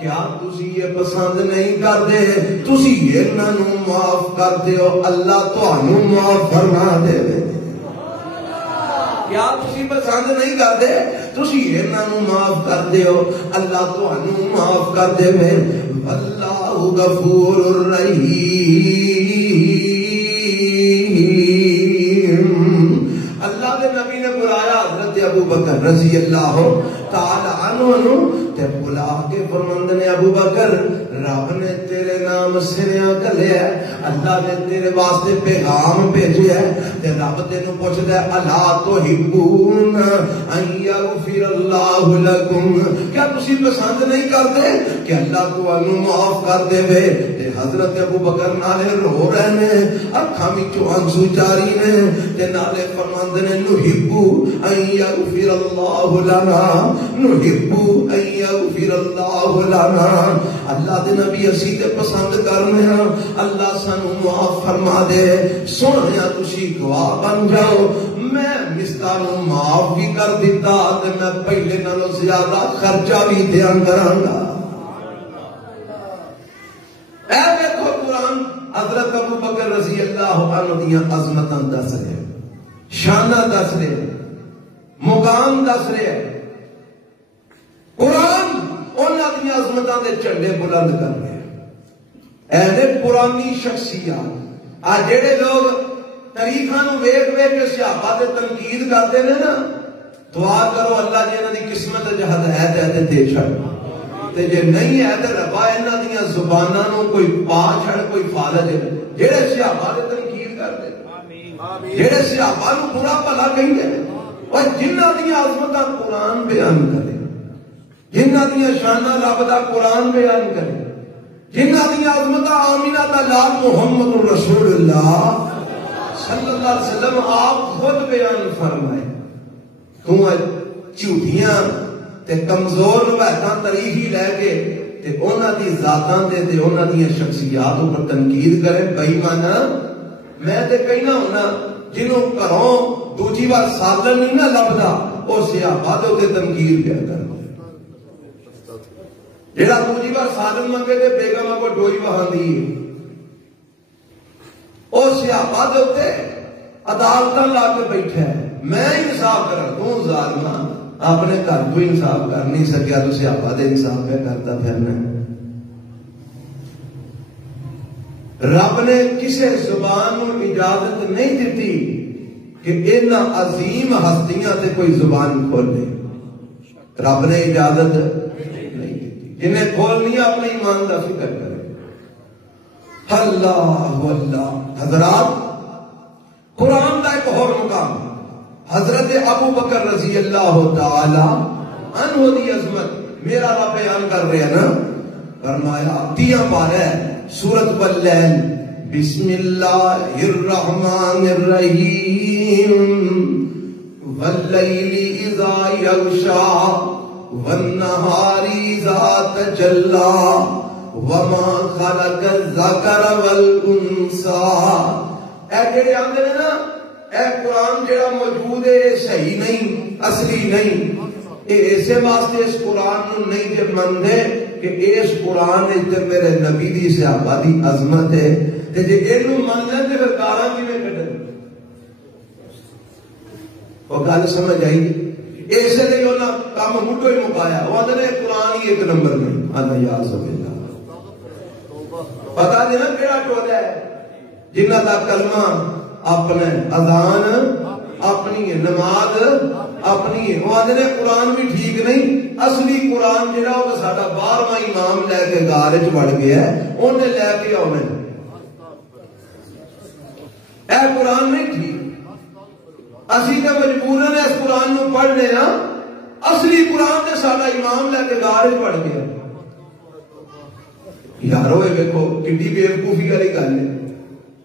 کیا تسی یہ پسند نہیں کرتے تسی انہاں نو معاف کر دیو اللہ تانوں معاف فرما دے. کیا تسی پسند نہیں کرتے تسی انہاں نو معاف کر دیو اللہ تانوں معاف کر دے. واللہ غفور الرحیم اللہ دے نبی نے بلایا حضرت ابو بکر رضی اللہ تعالی عنہ تے بلا کے فرماندے نے ابو بکر رب نے تیرے نام سریا کلیا اللہ نے تیرے واسطے پیغام بھیجیا ہے تے رب تینوں پوچھدا ہے الا تحبون ان یغفر اللہ لکم کیا تسی پسند نہیں کرتے کہ اللہ تانوں معاف کر دے تے حضرت ابو بکر نالے رو رہے نے اکھاں وچوں آنسو جاری نے تے نالے فرماندے نے نحب ان یغفر اللہ لنا نحب ان یغفر اللہ لنا اللہ دے نبی اسی تے پسند کرنے ہاں اللہ سانو معاف فرما دے سونیا تسی گواہ بن جاؤ میں مستا نو معاف بھی کر دیتا تے میں پہلے نالوں زیادہ خرچہ بھی دیاں کراں گا. اے دیکھو قرآن حضرت ابو بکر رضی اللہ عنہ دیاں عظمتاں دس رہے شانہ دس رہے مقام دس رہے قرآن انہاں دی عظمتاں دے جھنڈے بلند کر رہے اے پرانی شخصیات آ جڑے لوگ تاریخاں نو ویکھ ویکھ کے صحابہ تے تنقید کرتے نے نا دعا کرو اللہ جی انہاں دی قسمت وچ ہدایت ہے تے دے چھڑ تے جے نہیں ہے تے ربا انہاں دیاں زباناں نو کوئی پا چھڑ کوئی فالج جڑے صحابہ تے تنقید کرتے جڑے صحابہ نو برا بھلا کہندے اور جنہاں دیاں عظمتاں قرآن بیان کرے جنہاں دیاں شاناں رب دا قرآن بیان کرے جنہاں دیاں عظمتاں آمینہ دا لال محمد رسول اللہ صلی اللہ علیہ وسلم آپ خود بیان فرمائے تو جھوٹیاں تے کمزور روایتاں تاریخی لے کے تے انہاں دی ذاتاں تے انہاں دی شخصیات پر تنقید کرے بے ایمانا میں تے کہنا ہونا جنہوں گھروں دوجی بار سالن نہیں نہ لبدا او صحابہ دے تے تنقید کیا کر جڑا دوجی بار سالن منگے تے بیگم کو ڈوئی بہاندی او صحابہ دے تے عدالتاں لا کے بیٹھا ہے میں انصاف کراں تو ظالما اپنے گھر کو انصاف کر نہیں سکیا تو صحابہ دے انصاف پہ کرتا پھرنا رب نے کسے زبان کو اجازت نہیں دیتی کہ انہاں عظیم ہستیاں تے کوئی زبان کھولے رب نے اجازت نہیں دیتی جنہیں کھولنی اپنے ایمان کا فکر کرے اللہ اللہ. حضرات قرآن کا ایک اور مقام حضرت ابو بکر رضی اللہ تعالی عنہ دی عظمت میرا رب بیان کر رہے ہیں نا. فرمایا 30 پارہ سورۃ واللیل بسم اللہ الرحمن الرحیم واللیل اذا یغشا والنہار اذا تجلی وما خلق الذکر والانثى. اے جڑے آندے نے نا اے قرآن جڑا موجود ہے صحیح نہیں اصلی نہیں. اسے واسطے اس قرآن نو نہیں جے مندے کہ اس قرآن تے میرے نبی دی صحابہ دی عظمت ہے تے جے اینو من لیں تے پھر گالاں کیویں کڈن. وہ گل سمجھ آئی. اس لیے انہاں کام مٹو ہی مکایا. وہ آندے نے قرآن ہی ایک نمبر میں آندا یا سب اللہ. پتہ نہیں نا کیڑا ٹولا ہے جنہ دا کلمہ اپنے اذان اپنی نماز اپنی ہے. وہ آدھے قرآن بھی ٹھیک نہیں. اصلی قرآن جہاں وہ ساڈا 12واں امام لے کے غار وچ وڑ گیا ہے انہیں لے کے آنا. اے قرآن نہیں ٹھیک. اسی تو مجبور ہیں اس قرآن نو پڑھنے ہاں. اصلی قرآن تے ساڈا امام لے کے غار وچ وڑ گیا. یارو یہ دیکھو کڈی بیوقوفی والی گل ہے.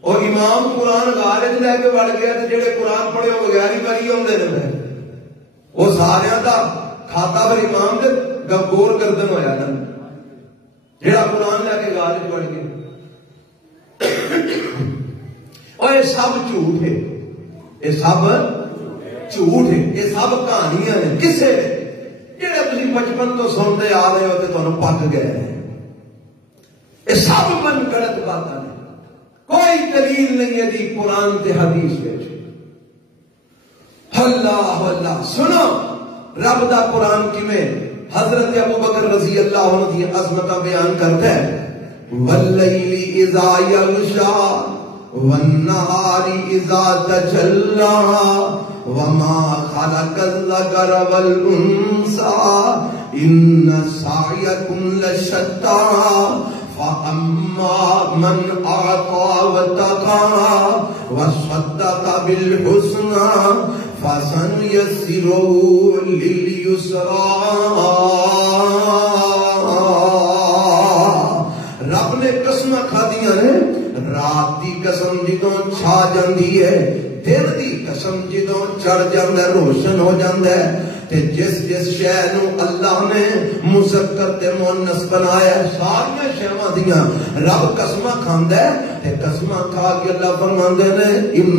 اور امام قرآن غار وچ لے کے وڑ گیا تے جڑے قرآن پڑھے ہو بغیر ہی پڑھی ہوندے نے وہ سارے دا کھاتا پر امام دے گور گردن ہویا نا جڑا قرآن لے کے غار وچ وڑ گیا. اور یہ سب جھوٹ ہے. یہ سب جھوٹ ہے. یہ سب کہانیاں ہیں کسے جڑے تسی بچپن تو سنتے آ رہے ہو تے تانوں پک گئے ہیں. یہ سب من گڑت باتاں نے. کوئی دلیل نہیں ہے دی قرآن تے حدیث وچ. اللہ اللہ سنو رب دا قرآن کیویں حضرت ابو بکر رضی اللہ عنہ دی عظمت بیان کرتا ہے. واللیل اذا یغشا والنہار اذا تجلی وما خلق الذکر والانثى ان سعیکم لشتى فَأَمَّا مَنْ أَعْطَى وَاتَّقَى وَصَدَّقَ بِالْحُسْنَى فَسَنُيَسِّرُهُ لِلْيُسْرَى. رب نے قسم کھادیاں نے. رات دی قسم جدوں چھا جاندی ہے دن دی قسم جدوں چڑھ جاندا ہے روشن ہو جاندا ہے. تے جس شے نو اللہ نے مذکر تے مؤنث بنایا ساری شیواں دیاں رب قسماں کھاندا ہے. تے قسماں کھا کے اللہ فرماندے نے ان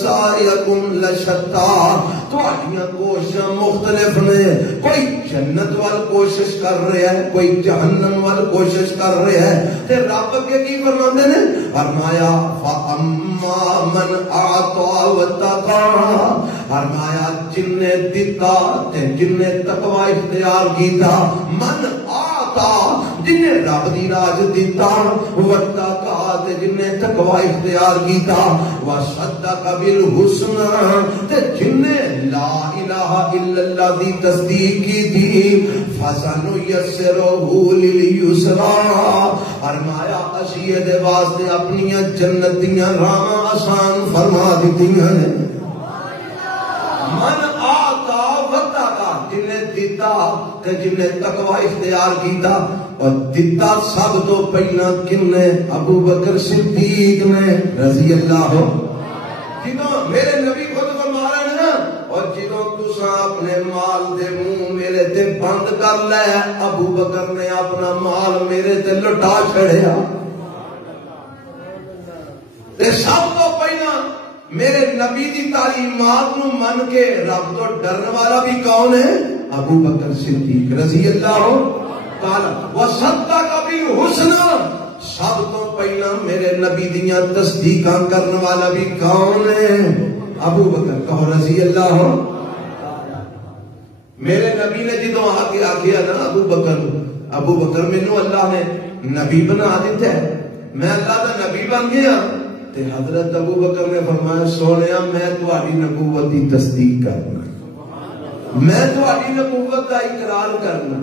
سعیکم لشتى. تہاڈیاں کوششاں مختلف نے. کوئی جنت وال کوشش کر رہا ہے کوئی جہنم وال کوشش کر رہا ہے. تے رب کے کی فرماندے نے فرمایا فاما من اعطى واتقى. فرمایا جن نے دیتا تے جن نے تقوی اختیار کیتا. من آتا جن نے رب دی راج دیتا. واتقى تے جن نے تقوی اختیار کیتا. وصدق بالحسنى تے جن نے لا الہ الا اللہ دی تصدیق کی تھی. فسنيسره لليسرى. فرمایا اسی دے واسطے اپنی جنت دیاں راہاں آسان فرما دتیاں نے. من آتا واتقى جن نے دیتا تے جن نے تقوی اختیار کیتا. اور دیتا سب تو پہلا کن نے ابو بکر صدیق نے رضی اللہ. جدوں میرے نبی خود فرما رہے ہیں نا اور جدوں تساں اپنے مال دے منہ میرے تے بند کر لے ابو بکر نے اپنا مال میرے تے لٹا چھڑیا. تے سب تو پہلا میرے نبی دی تعلیمات نو من کے رب تو ڈرنے والا بھی کون ہے؟ ابو بکر صدیق رضی اللہ تعالی. وصدق بالحسنى. سب تو پہلا میرے نبی دیاں تصدیقاں کرنے والا بھی کون ہے؟ ابو بکر. کہو رضی اللہ. میرے نبی نے جدوں آ کے آخیا نا ابو بکر مینوں اللہ نے نبی بنا دیتا ہے میں اللہ دا نبی بن گیا. تے حضرت ابو بکر نے فرمایا سونیا میں تہاڈی نبوت دی تصدیق کرنا میں تہاڈی نبوت دا اقرار کرنا.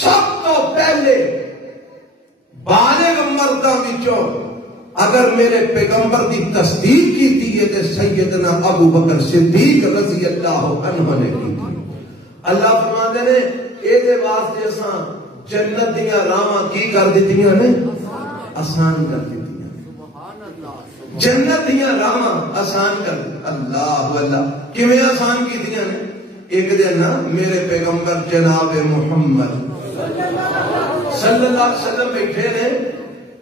سب تو پہلے بالغ مرداں وچوں اگر میرے پیغمبر دی تصدیق کیتی ہے تے سیدنا ابو بکر صدیق رضی اللہ عنہ نے کی. اللہ فرماندے نے یہ واسطے اساں جنت دیاں راواں کی کر دتیاں نے آسان کر دتیاں جنت دیاں راواں آسان کر اللہ اللہ کیویں آسان کیتیاں نے ایک دن نا میرے پیغمبر جناب محمد صلی اللہ علیہ وسلم بیٹھے نے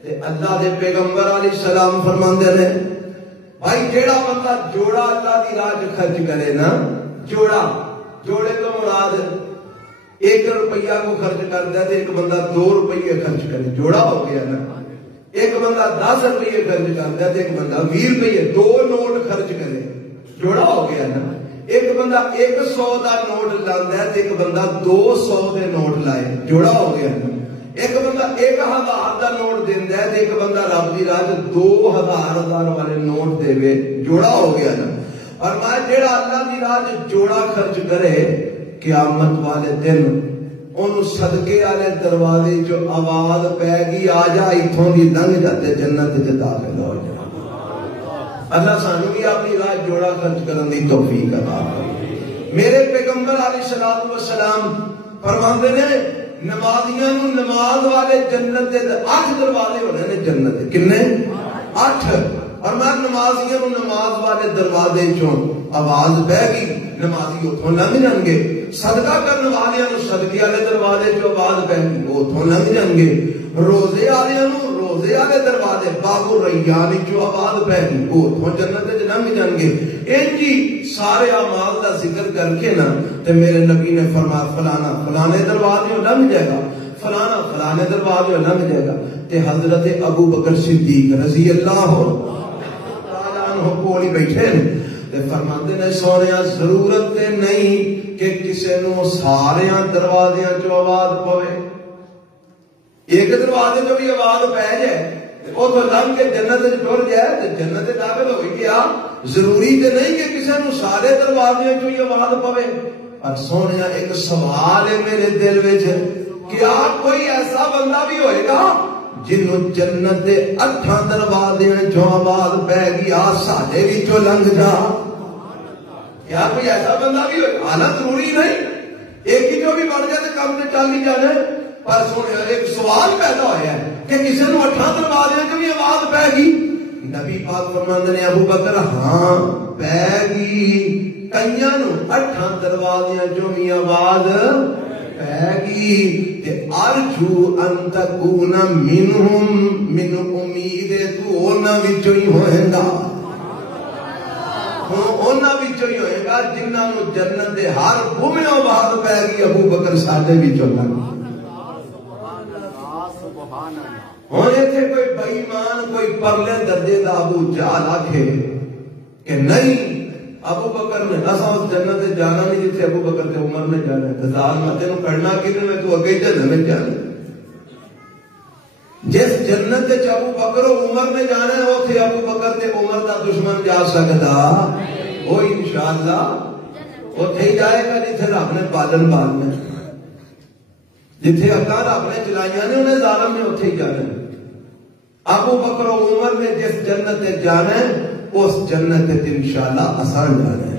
تے اللہ دے پیغمبر علیہ السلام فرماندے نے بھائی جیڑا بندہ جوڑا اللہ دی راہ خرچ کرے نا جوڑا جوڑے تو مراد 1 روپیہ کو خرچ کرتا ہے تو ایک بندہ 2 روپیے خرچ کرے جوڑا ہو گیا نا ایک بندہ 10 روپیے خرچ کرتا ہے تو ایک بندہ 20 روپیے 2 نوٹ خرچ کرے جوڑا ہو گیا نا ایک بندہ 100 دا نوٹ لاندا ہے تو ایک بندہ 200 دے نوٹ لائے جوڑا ہو گیا نا ایک بندہ 1000 دا نوٹ دیندا ہے تو ایک بندہ رب دی راہ 2000 والے نوٹ دے جوڑا ہو گیا نا اور میں جیڑا اللہ دی راہ جوڑا خرچ کرے قیامت والے دن انہوں صدقے والے دروازے جو آواز پہ گی آ جا ایتھوں دی لنگ جاتے جنت تے داخل ہو جا اللہ سانو بھی اپنی راہ جوڑا خرچ کرن دی توفیق عطا کرے میرے پیغمبر علیہ الصلوۃ والسلام فرماندے نے نمازیاں نو نماز والے جنت دے 8 دروازے ہونے نے جنت دے کنے 8 اور میں نمازیاں نو نماز والے دروازے چوں آواز بہ گئی نمازی اتھوں لنگ جان گے صدقہ کرنے والےاں نو صدقے والے دروازے چوں آواز بہ گئی اتھوں لنگ جان گے روزے والےاں نو روزے والے دروازے باب الریان چوں آواز بہ گئی اتھوں جنت وچ لنگ جان گے انجی سارے اعمال دا ذکر کر کے نا تے میرے نبی نے فرمایا فلانا فلانے دروازے لنگ جائے گا فلانا فلانے دروازے لنگ جائے گا تے حضرت ابو بکر صدیق رضی اللہ کولی بیٹھے تے فرماندے نے سونیا ضرورت تے نہیں کہ کسے نو سارے دروازیاں چوں آواز پوے ایک دروازے چوں بھی آواز پہ جائے او تو لنگ کے جنت وچ ٹر جائے تے جنت داخل ہو گیا ضروری تے نہیں کہ کسے نو سارے دروازیاں چوں ہی آواز پوے اور سونیا ایک سوال ہے میرے دل وچ کیا کوئی ایسا بندہ بھی ہوئے گا جنہوں جنت دے 8 دروازے جو آواز پہ گیا ساڈے وچوں لنگ جا کیا کوئی ایسا بندہ بھی ہوئے آنا ضروری نہیں ایک ہی جو بھی بڑھ جائے تو کم سے چل ہی جانے پر ایک سوال پیدا ہوا ہے کہ کسی نے 8 دروازے جو بھی آواز پہ گی نبی پاک فرماندے نے ابو بکر ہاں پہ گی کئیاں نو 8 دروازے جو بھی آواز پیگی تے ارجو ان تکون منہم من امید تو اونا وچوں ہی ہوئے گا اونا وچوں ہی ہوئے گا جنہاں نو جنت دے ہر بھومیوں آواز پیگی ابو بکر ساڈے وچوں لگ ہن ایتھے کوئی بے ایمان کوئی پرلے درجے دا ابو جہل آکھے کہ نہیں ابو بکر نے اساں اس جنت سے جانا نہیں جتھے ابو بکر تے عمر نے جانا ہے تزال میں تینوں کرنا کدھر میں تو اگے جنت میں جانا جس جنت تے ابو بکر و عمر نے جانا ہے اوتھے ابو بکر تے عمر دا دشمن جا سکدا وہ انشاءاللہ اوتھے ہی جائے گا جتھے رب نے پالن پالنا جتھے اللہ رب نے چلائیاں نے انہیں ظالم نے اوتھے ہی جانا ہے ابو بکر و عمر نے جس جنت تے جانا ہے اس جنت انشاءاللہ آسان جانا ہے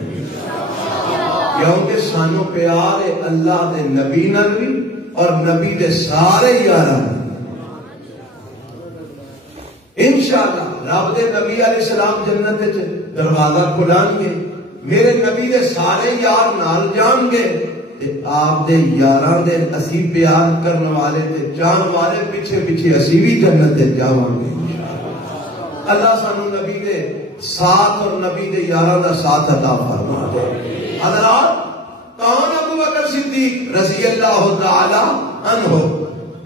کیونکہ سانو پیار ہے اللہ دے نبی نبی اور نبی دے سارے یاراں انشاءاللہ رب دے نبی علیہ السلام جنت دروازہ کھلان گے میرے نبی دے سارے یار نال جان گے تے آپ دے یاراں دے اسی پیار کرنے والے تے جان والے پیچھے پیچھے اسی بھی جنت جاواں گے اللہ سانو نبی دے ساتھ اور نبی دے یاراں دا ساتھ عطا فرما دے حضرات کون ابو بکر صدیق رضی اللہ تعالی عنہ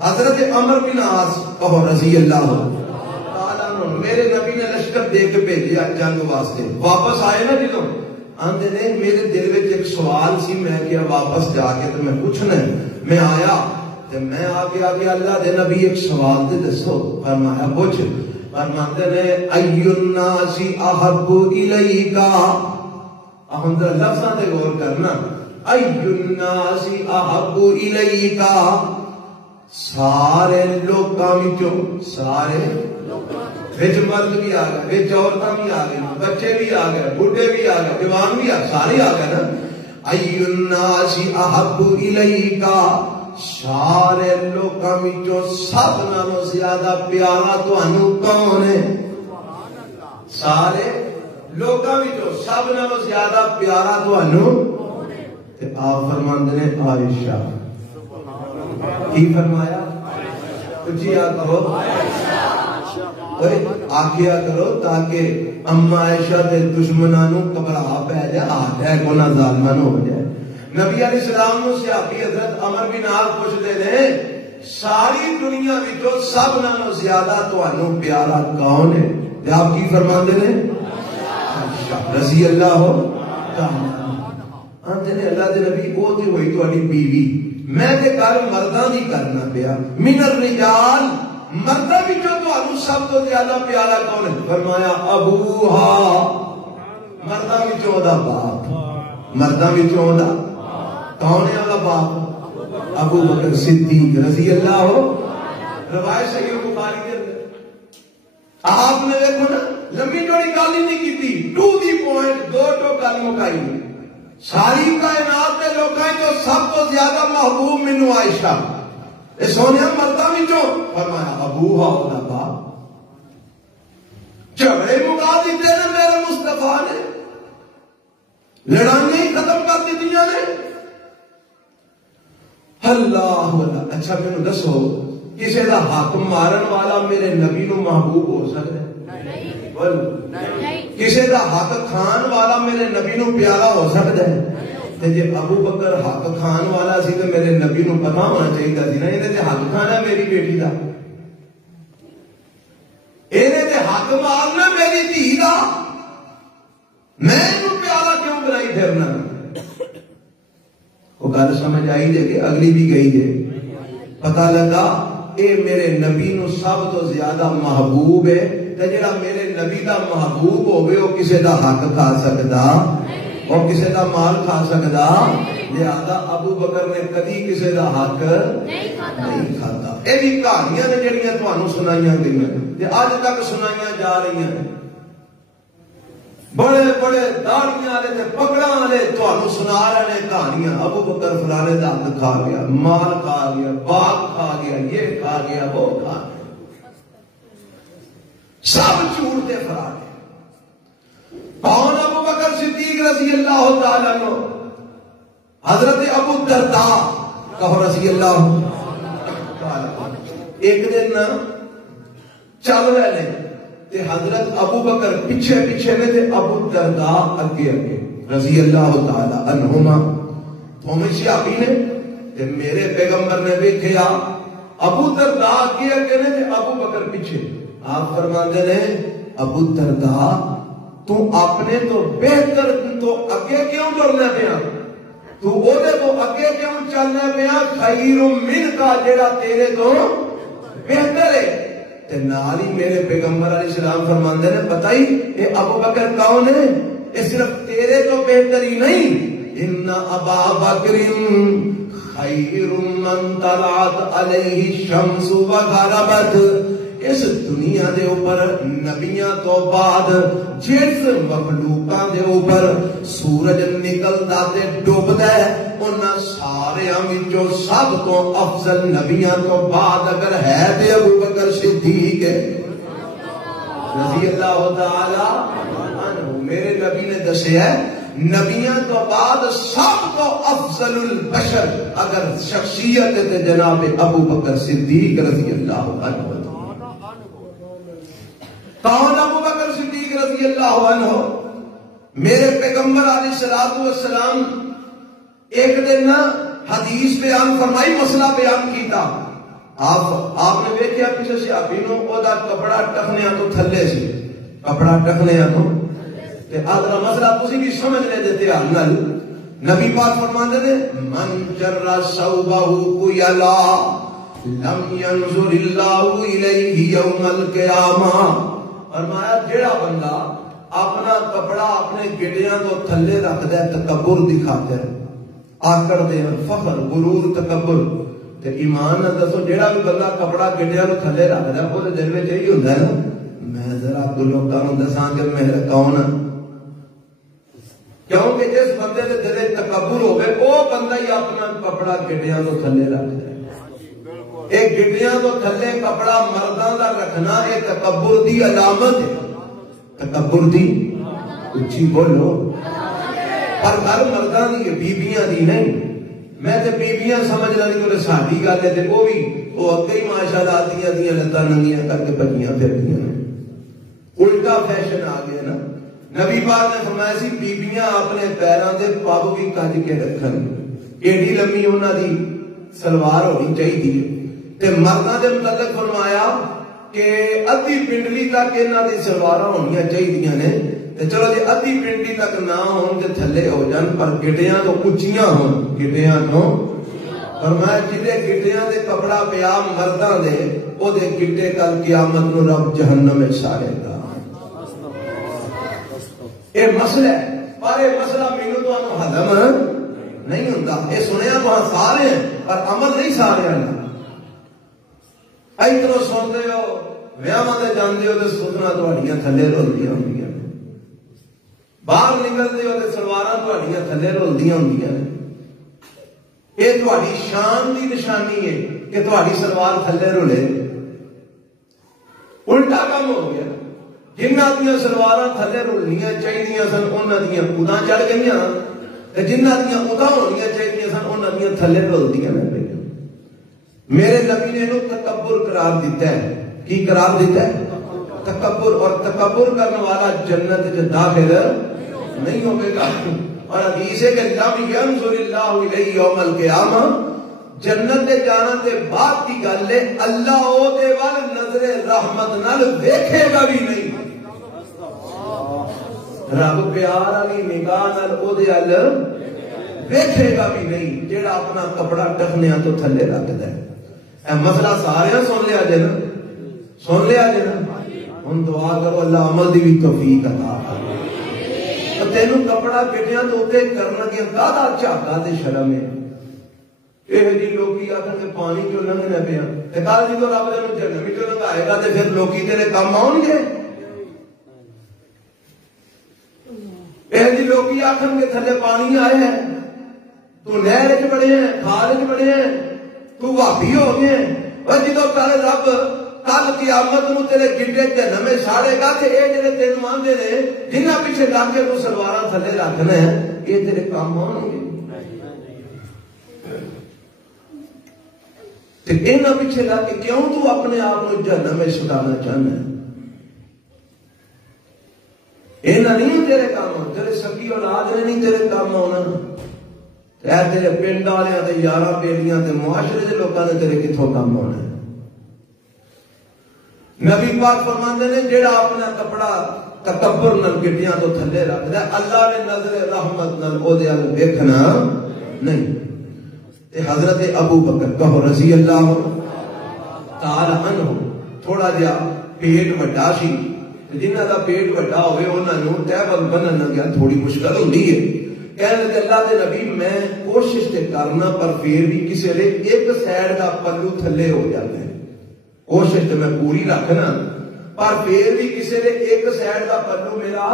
حضرت عمر بن عاص کہو رضی اللہ تعالی عنہ میرے نبی نے لشکر دے کے بھیجیا جنگ واسطے واپس آئے نا جدوں آندے نے میرے دل وچ ایک سوال سی میں کیا واپس جا کے تو میں پوچھنا ہے میں آیا تے میں آگے اللہ دے نبی ایک سوال تے دسو فرمایا پوچھ فرماتے نے ای الناس احب الیکا ہم ذرا لفظاں تے غور کرنا ای الناس احب الیکا سارے لوکاں وچوں سارے وچ مرد بھی آ گئے وچ عورتاں بھی آ گئی بچے بھی آ گئے بڈھے بھی آ گئے جوان بھی آ سارے آ گئے نا ایُّ الناس احب الیک، سارے لوکاں وچوں سب نالوں زیادہ پیارا تانوں کون ہے؟ سارے لوکاں وچوں سب نالوں زیادہ پیارا تانوں تے آپ فرماندے نے عائشہ. کی فرمایا؟ جی آکھو آکھیا کرو تاکہ اما عائشہ دے دشمناں نوں گھبراہ پے جائے، اٹیک انہاں ظالماں نوں ہو جائے. نبی علیہ السلام نوں صحابی حضرت عمر بن عاص پوچھدے نے ساری دنیا وچوں سب نالوں زیادہ تانوں پیارا کون ہے؟ تے آپ کی فرماندے نے عائشہ رضی اللہ تعالی عنہا. اللہ دے نبی وہ تے ہوئی تہاڈی بیوی، میں تے گل مرداں دی کرنا پیا. من الرجال مرداں وچوں تانوں سب تو زیادہ پیارا کون ہے؟ فرمایا ابوہا، مرداں وچوں دا باپ. مرداں وچوں دا کون ہے دا باپ؟ ابو بکر صدیق رضی اللہ. روایت صحیح بخاری دے اندر آپ نے دیکھو نا لمبی چوڑی گل ہی نہیں کیتی، ٹو دی پوائنٹ، دو گل مکائی. ساری کائنات کے لوگوں جو سب تو زیادہ محبوب مینوں عائشہ، اے سونیا مرداں وچوں فرمایا ابوہا دا باپ. جھگڑے مکا دیتے نے میرے مصطفیٰ نے، لڑائیاں ختم کر دیتیاں نے. اللہ اللہ. اچھا مینوں دسو کسی دا حق مارن والا میرے نبی نو محبوب ہو سکتا ہے؟ کسی دا حق کھان والا میرے نبی نو پیارا ہو سکتا ہے؟ جی ابو بکر حق کھان والا سی تو میرے نبی نو پتا ہونا چاہیے سی نا یہ حق کھانا میری بیٹی دا، یہ حق مارنا میری دھی دا، میں پیارا کیوں بنائی پھرنا؟ وہ گل سمجھ آئی جائے کہ اگلی بھی گئی جائے. پتا لگا اے میرے نبی نو سب تو زیادہ محبوب ہے، تے جڑا میرے نبی دا محبوب ہوئے وہ کسے دا حق کھا سکدا اور کسے دا مال کھا سکدا. لہذا ابو بکر نے کدی کسے دا حق نہیں کھاتا. اے بھی کہانیاں نے جڑیاں تانوں سنائیاں گئیاں تے اج تک سنائیاں جا رہی ہیں. بڑے بڑے داڑیاں والے تے پگڑاں والے تانوں سنا رہے ہیں کہانیاں. ابو بکر فلانے دا حق کھا گیا، مال کھا گیا، باغ کھا گیا، یہ کھا گیا، وہ کھا گیا. سب جھوٹ دے فراڈ ہے. کون؟ ابو بکر صدیق رضی اللہ تعالی عنہ. حضرت ابو الدرداء کہو رضی اللہ تعالی. ایک دن چل رہے ہیں تے حضرت ابو بکر پیچھے پیچھے نے تے ابو الدرداء اگے اگے رضی اللہ تعالی عنہما. دونوں صحابی نے تے میرے پیغمبر نے دیکھا ابو الدرداء اگے اگے نے تے ابو بکر پیچھے. آپ فرماندے نے ابو الدرداء تو اپنے تو بہتر تو اگے کیوں چلنا پیا؟ تو او دے تو اگے کیوں چلنا پیا؟ خیر من کا جڑا تیرے تو بہتر ہے. تے نال ہی میرے پیغمبر علیہ السلام فرماندے نے بتائی اے ابو بکر کون ہے؟ اے صرف تیرے تو بہتر ہی نہیں، ان ابا بکر خیر من طلعت علیہ الشمس وغربت. اس دنیا دے اوپر نبیاں تو بعد جس مخلوقاں دے اوپر سورج نکلدا تے ڈوبدا ہے انہاں ساریاں وچوں سب تو افضل نبیاں تو بعد اگر ہے تے ابو بکر صدیق ہے رضی اللہ تعالی عنہ. میرے نبی نے دسیا ہے نبیاں تو بعد سب تو افضل البشر اگر شخصیت تے جناب ابو بکر صدیق رضی اللہ عنہ. کون ابو بکر صدیق رضی اللہ عنہ؟ میرے پیغمبر علیہ السلام ایک دن حدیث بیان فرمائی، مسئلہ بیان کیتا. آپ نے دیکھا پیچھے سے ابینوں او دا کپڑا ٹکنیاں تو تھلے سی، کپڑا ٹکنیاں تو تے آدھرا مسئلہ تسی بھی سمجھ لے دیتے نل. نبی پاک فرماندے نے من جر ثوبہ خیلا لم ينظر اللہ الیہ یوم القیامہ. فرمایا جیڑا بندہ اپنا کپڑا اپنے گڈیاں تو تھلے رکھدا ہے تکبر دی خاطر، آکڑ دے فخر غرور تکبر، تے ایمان نہ دسو جیڑا بھی بندہ کپڑا گڈیاں تو تھلے رکھدا ہے او دے دل وچ یہی ہوندا ہے نا میں ذرا لوکاں نوں دساں کہ میں کون ہاں. کیونکہ جس بندے دے دل وچ تکبر ہوے وہ بندہ ہی اپنا کپڑا گڈیاں تو تھلے رکھدا ہے۔ ایک گڈیاں تو تھلے کپڑا مرداں دا رکھنا یہ تکبر دی علامت ہے۔ تکبر دی اچھی بولو، پر گل مرداں دی بیبیاں دی نہیں۔ میں تے بیبیاں سمجھ لگی کہ ساڈی گل ہے تے وہ بھی وہ اگے ہی ماشاءاللہ آدیاں دیاں لتاں ننگیاں کر کے بھجیاں پھردیاں۔ الٹا فیشن آ گیا نا۔ نبی پاک نے فرمایا سی بیبیاں اپنے پیراں دے پب بھی کج کے رکھن، ایڈی لمبی انہاں دی سلوار ہونی چاہیے۔ تے مرداں دے متعلق فرمایا کہ ادھی پنڈلی تک انہاں دی سلواراں ہونیاں چاہیے نے۔ تے چلو جی ادھی پنڈلی تک نہ ہون تے تھلے ہو جان، پر گڈیاں تو اچیاں ہون، گڈیاں تو فرمایا جدے گڈیاں دے کپڑا پیا مرداں دے او دے گڈے کل قیامت نو رب جہنم وچ ساڑے گا۔ یہ مسئلہ ہے، پر یہ مسئلہ مینوں تو ہضم نہیں ہوندا۔ یہ سنیا وہاں سارے ہیں پر عمل نہیں سارے ہیں۔ ادھروں سنتے ہو ویاواں تے جاندے ہو تے سوتنا تہاڈیاں تھلے رلدیاں ہوندیاں نے، باہر نکلدے ہو تے سلواراں تہاڈیاں تھلے رلدیاں ہوندیاں نے۔ یہ تہاڈی شان دی نشانی ہے کہ تہاڈی سلوار تھلے رلے۔ الٹا کام ہو گیا، جنہاں دیاں سلواراں تھلے رلنیاں چاہیے سن انہاں دیاں اُداں چڑھ گئیاں، تے جنہاں دیاں اُداں ہونیاں چاہیے سن انہاں دیاں تھلے رلدیاں نے پئیاں۔ میرے نبی نے انہوں تکبر قرار دیتا ہے۔ کی قرار دیتا ہے؟ تکبر۔ اور تکبر کرنے والا جنت جو داخل نہیں ہوگے گا۔ اور حدیث ہے کہ لم ینظر اللہ الیہ یوم القیامہ، جنت دے جانا تے بعد کی گل ہے اللہ او دے وال نظر رحمت نال ویکھے گا بھی نہیں۔ رب پیار والی نگاہ نال او دے ال ویکھے گا بھی نہیں، جیڑا اپنا کپڑا ٹخنیاں تو تھلے رکھدا ہے۔ اے مسئلہ سارے سن لیا جے نا، سن لیا جے نا۔ ہن دعا کرو اللہ عمل دی بھی توفیق عطا کرے۔ تینوں کپڑا گڈیاں تو اوتے کرنا گیا دادا جھاگا تے شرم ہے۔ یہ جی لوکی آخر کے پانی کیوں لنگنا پیا، تے کل جدوں رب تینوں جہنم وچوں لنگائے گا تے پھر لوکی تیرے کام آؤں گے۔ یہ جی لوکی آخر کے تھلے پانی آئے ہیں، تو نہر وچ بڑے ہیں، کھال وچ بڑے ہیں، تو وہابی ہو گئے ہیں۔ اور جدوں کل رب کل قیامت نو تیرے گڈے جہنم وچ ساڑے گا تے اے جڑے تینوں آندے نے جنہاں پیچھے لگ کے تو سلواراں تھلے رکھنا ہے یہ تیرے کام آؤں گے۔ تے انہاں پیچھے لگ کے کیوں تو اپنے آپ کو جہنم میں سٹانا چاہنا ہے؟ انہاں نہیں تیرے کام، تیرے سکی اولاد نے نہیں تیرے کام آنا، اے تیرے پنڈ والیاں تے یاراں بیلیاں تے معاشرے دے لوکاں نے تیرے کتھوں کام آنا ہے۔ نبی پاک فرماندے نے جیڑا اپنا کپڑا تکبر نال گڈیاں تو تھلے رکھدا ہے اللہ نے نظر رحمت نال او دے ال ویکھنا نہیں۔ تے حضرت ابو بکر کہو رضی اللہ تعالی عنہ تھوڑا جہا پیٹ وڈا سی، جنہاں دا پیٹ وڈا ہوئے انہاں نوں ٹیبل بننا گیا تھوڑی مشکل ہوندی ہے۔ کہنے لگے اللہ دے نبی میں کوشش تے کرنا پر پھر بھی کسی لے ایک سائڈ دا پلو تھلے ہو جاتا ہے، کوشش تے میں پوری رکھنا پر پھر بھی کسی لے ایک سائڈ دا پلو میرا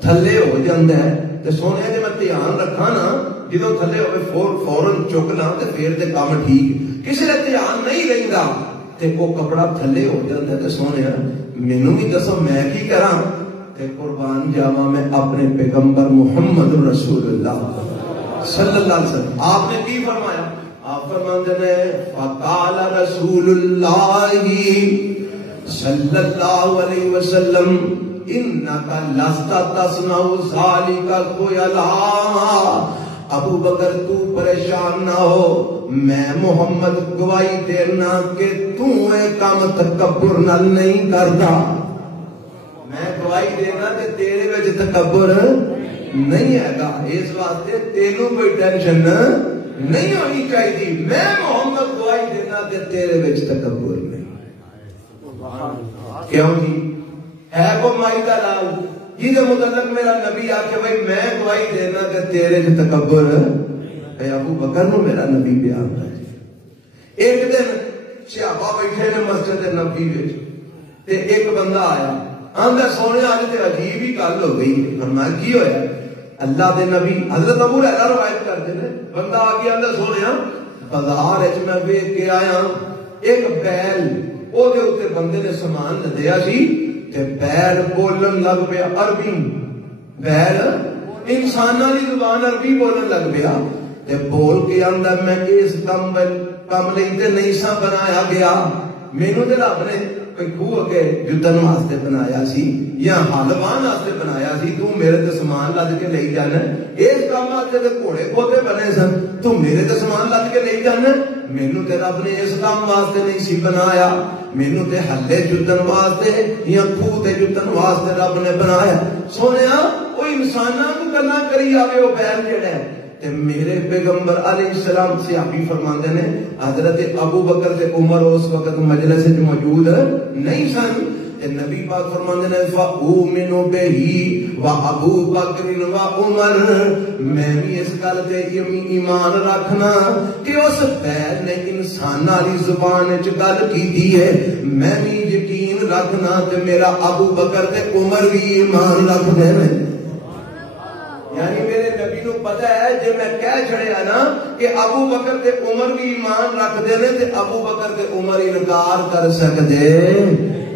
تھلے ہو جاتا ہے۔ تے سونے جے میں دھیان رکھا نا جدوں تھلے ہوئے فوراً چکنا تے پھر تے کام ٹھیک، کسی لے دھیان نہیں رہندا تے وہ کپڑا تھلے ہو جاتا ہے۔ تے سونے مینوں بھی دسو میں کی کراں؟ تے قربان جاواں میں اپنے پیغمبر محمد رسول اللہ صلی اللہ علیہ وسلم، آپ نے کی فرمایا؟ آپ فرماتے ہیں فقال رسول اللہ صلی اللہ علیہ وسلم انکا لست تصنع ذالک خیلا، ابو بکر تو پریشان نہ ہو، میں محمد گواہی دینا کہ تو اے کام تکبر نال نہیں کردا، میں گواہی دینا کہ تیرے وچ تکبر نہیں ہے گا، اس واسطے تینوں کوئی ٹینشن نہیں ہونی چاہیے، میں محمد گواہی دینا کہ تیرے وچ تکبر نہیں۔ کیوں جی ہے کو مائی دا لال جی دے متعلق میرا نبی آکھے بھائی میں گواہی دینا کہ تیرے وچ تکبر ہے، ابو بکر نو میرا نبی بیان ہے۔ ایک دن صحابہ بیٹھے نے مسجد نبوی وچ تے ایک بندہ آیا، آندا سونے آج تے عجیب ہی گل ہو گئی، فرمایا کی ہویا؟ اللہ دے نبی حضرت ابو ہریرہ روایت کرتے ہیں بندہ آ گیا اللہ سونیا بازار وچ میں ویکھ کے آیا ایک بیل او دے اوتے بندے نے سامان لدیا سی تے بیل بولن لگ پیا عربی بیل انساناں دی زبان عربی بولن لگ پیا تے بول کے آندا میں اس کم لئی تے نہیں سا بنایا گیا مینوں تے رب نے کوئی خوہ اگے جتن واسطے بنایا سی یا حلوان واسطے بنایا سی تو میرے تے سامان لد کے لئی جانا اس کام واسطے تے گھوڑے کھوتے بنے سن تو میرے تے سامان لد کے لئی جانا مینوں تے رب نے اس کام واسطے نہیں سی بنایا مینوں تے ہلے جتن واسطے یا خوہ تے جتن واسطے رب نے بنایا سونیا او انساناں کو گلاں کری آوے او بیل جڑا ہے تے میرے پیغمبر علیہ السلام صحابی فرماندے نے حضرت ابو بکر تے عمر اس وقت مجلس وچ موجود نہیں سن تے نبی پاک فرماندے نے فاؤمنو بہی و ابو بکر و عمر میں بھی اس گل تے ایمان رکھنا کہ اس بیل نے انسان والی زبان وچ گل کیتی ہے میں بھی یقین رکھنا تے میرا ابو بکر تے عمر بھی ایمان رکھدے نے یعنی میرے نبی نو پتہ ہے جے میں کہہ چھڑیا نا کہ ابو بکر تے عمر بھی ایمان رکھدے نے تے ابو بکر تے عمر انکار کر سکدے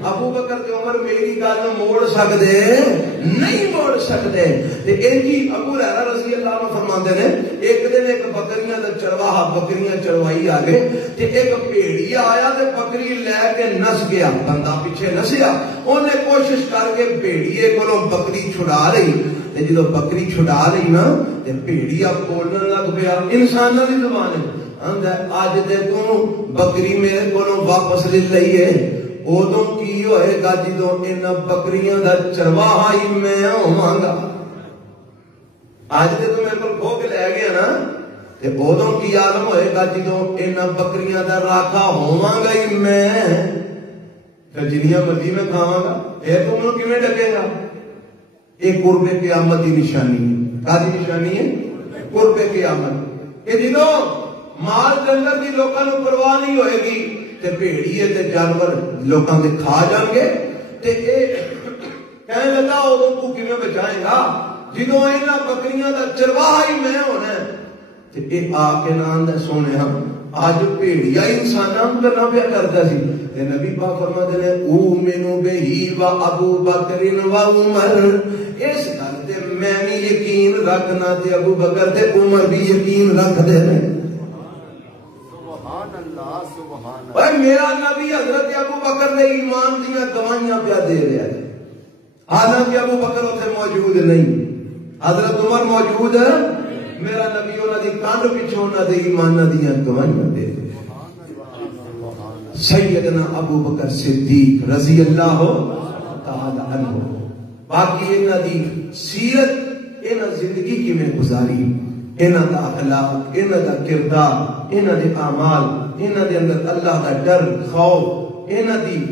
ابو بکر تے عمر میری گل نو موڑ سکدے نہیں موڑ سکدے تے انجی ابو ہریرہ رضی اللہ عنہ فرماندے نے ایک دن ایک بکریاں دا چرواہا بکریاں چروائی آ گئے تے ایک بھیڑیا آیا تے بکری لے کے نس گیا بندہ پیچھے نسیا اونے کوشش کر کے بھیڑیے کولوں بکری چھڑا رہی تے جدو بکری چھڑا رہی نا تے بھیڑیا بولن لگ پیا انساناں دی زبان آندا اج تے تو بکری میرے کولوں واپس لے لئیے ادوں کی ہوئے گا جدو ان بکریاں دا چرواہا ہی میں ہوواں گا اج تے تو میرے کول کھو کے لے گیا نا تے ادوں کی عالم ہوئے گا جدو ان بکریاں دا راکھا ہوواں گا ہی میں پھر جنیاں مرضی میں کھاواں گا اے تو منوں کیویں ڈکے گا ایک قرب قیامت کی نشانی ہے کاسی نشانی ہے قرب قیامت کہ جدو مال جنگل کی لوکاں نو پرواہ نہیں ہوئے گی تے بھیڑیے تے جانور لوکاں دے کھا جان گے تے اے کہنے لگا ادو تو کیویں بچائے گا جدو انہاں بکریاں دا چرواہا ہی میں ہونا ہے تے اے آ کے نام دے سونے ہم آج بھیڑیا انساناں کرنا پیا کرتا سی تے نبی پاک فرماتے ہیں اومنو بہی و ابو بکر و عمر اس گل تے میں بھی یقین رکھنا تے ابو بکر تے عمر بھی یقین رکھ دے نے سبحان اللہ سبحان اللہ اے میرا نبی حضرت ابو بکر نے ایمان دیاں گواہیاں پیا دے رہا ہے حالانکہ ابو بکر اتنے موجود نہیں حضرت عمر موجود ہے میرا نبی انہاں دی کانڈ پیچھے انہاں دے ایمان دیاں گواہیاں دے سیدنا ابو بکر صدیق رضی اللہ تعالی عنہ باقی انہاں دی سیرت انہاں زندگی کی میں گزاری انہاں دا اخلاق انہاں دا کردار انہاں دے اعمال انہاں دے اندر اللہ دا ڈر خوف انہاں دی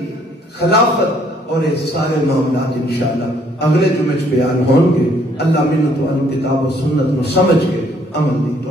خلافت اور یہ سارے معاملات انشاءاللہ اگلے جمعے بیان ہوں گے اللہ منت و کتاب و سنت نو سمجھ کے عمل دی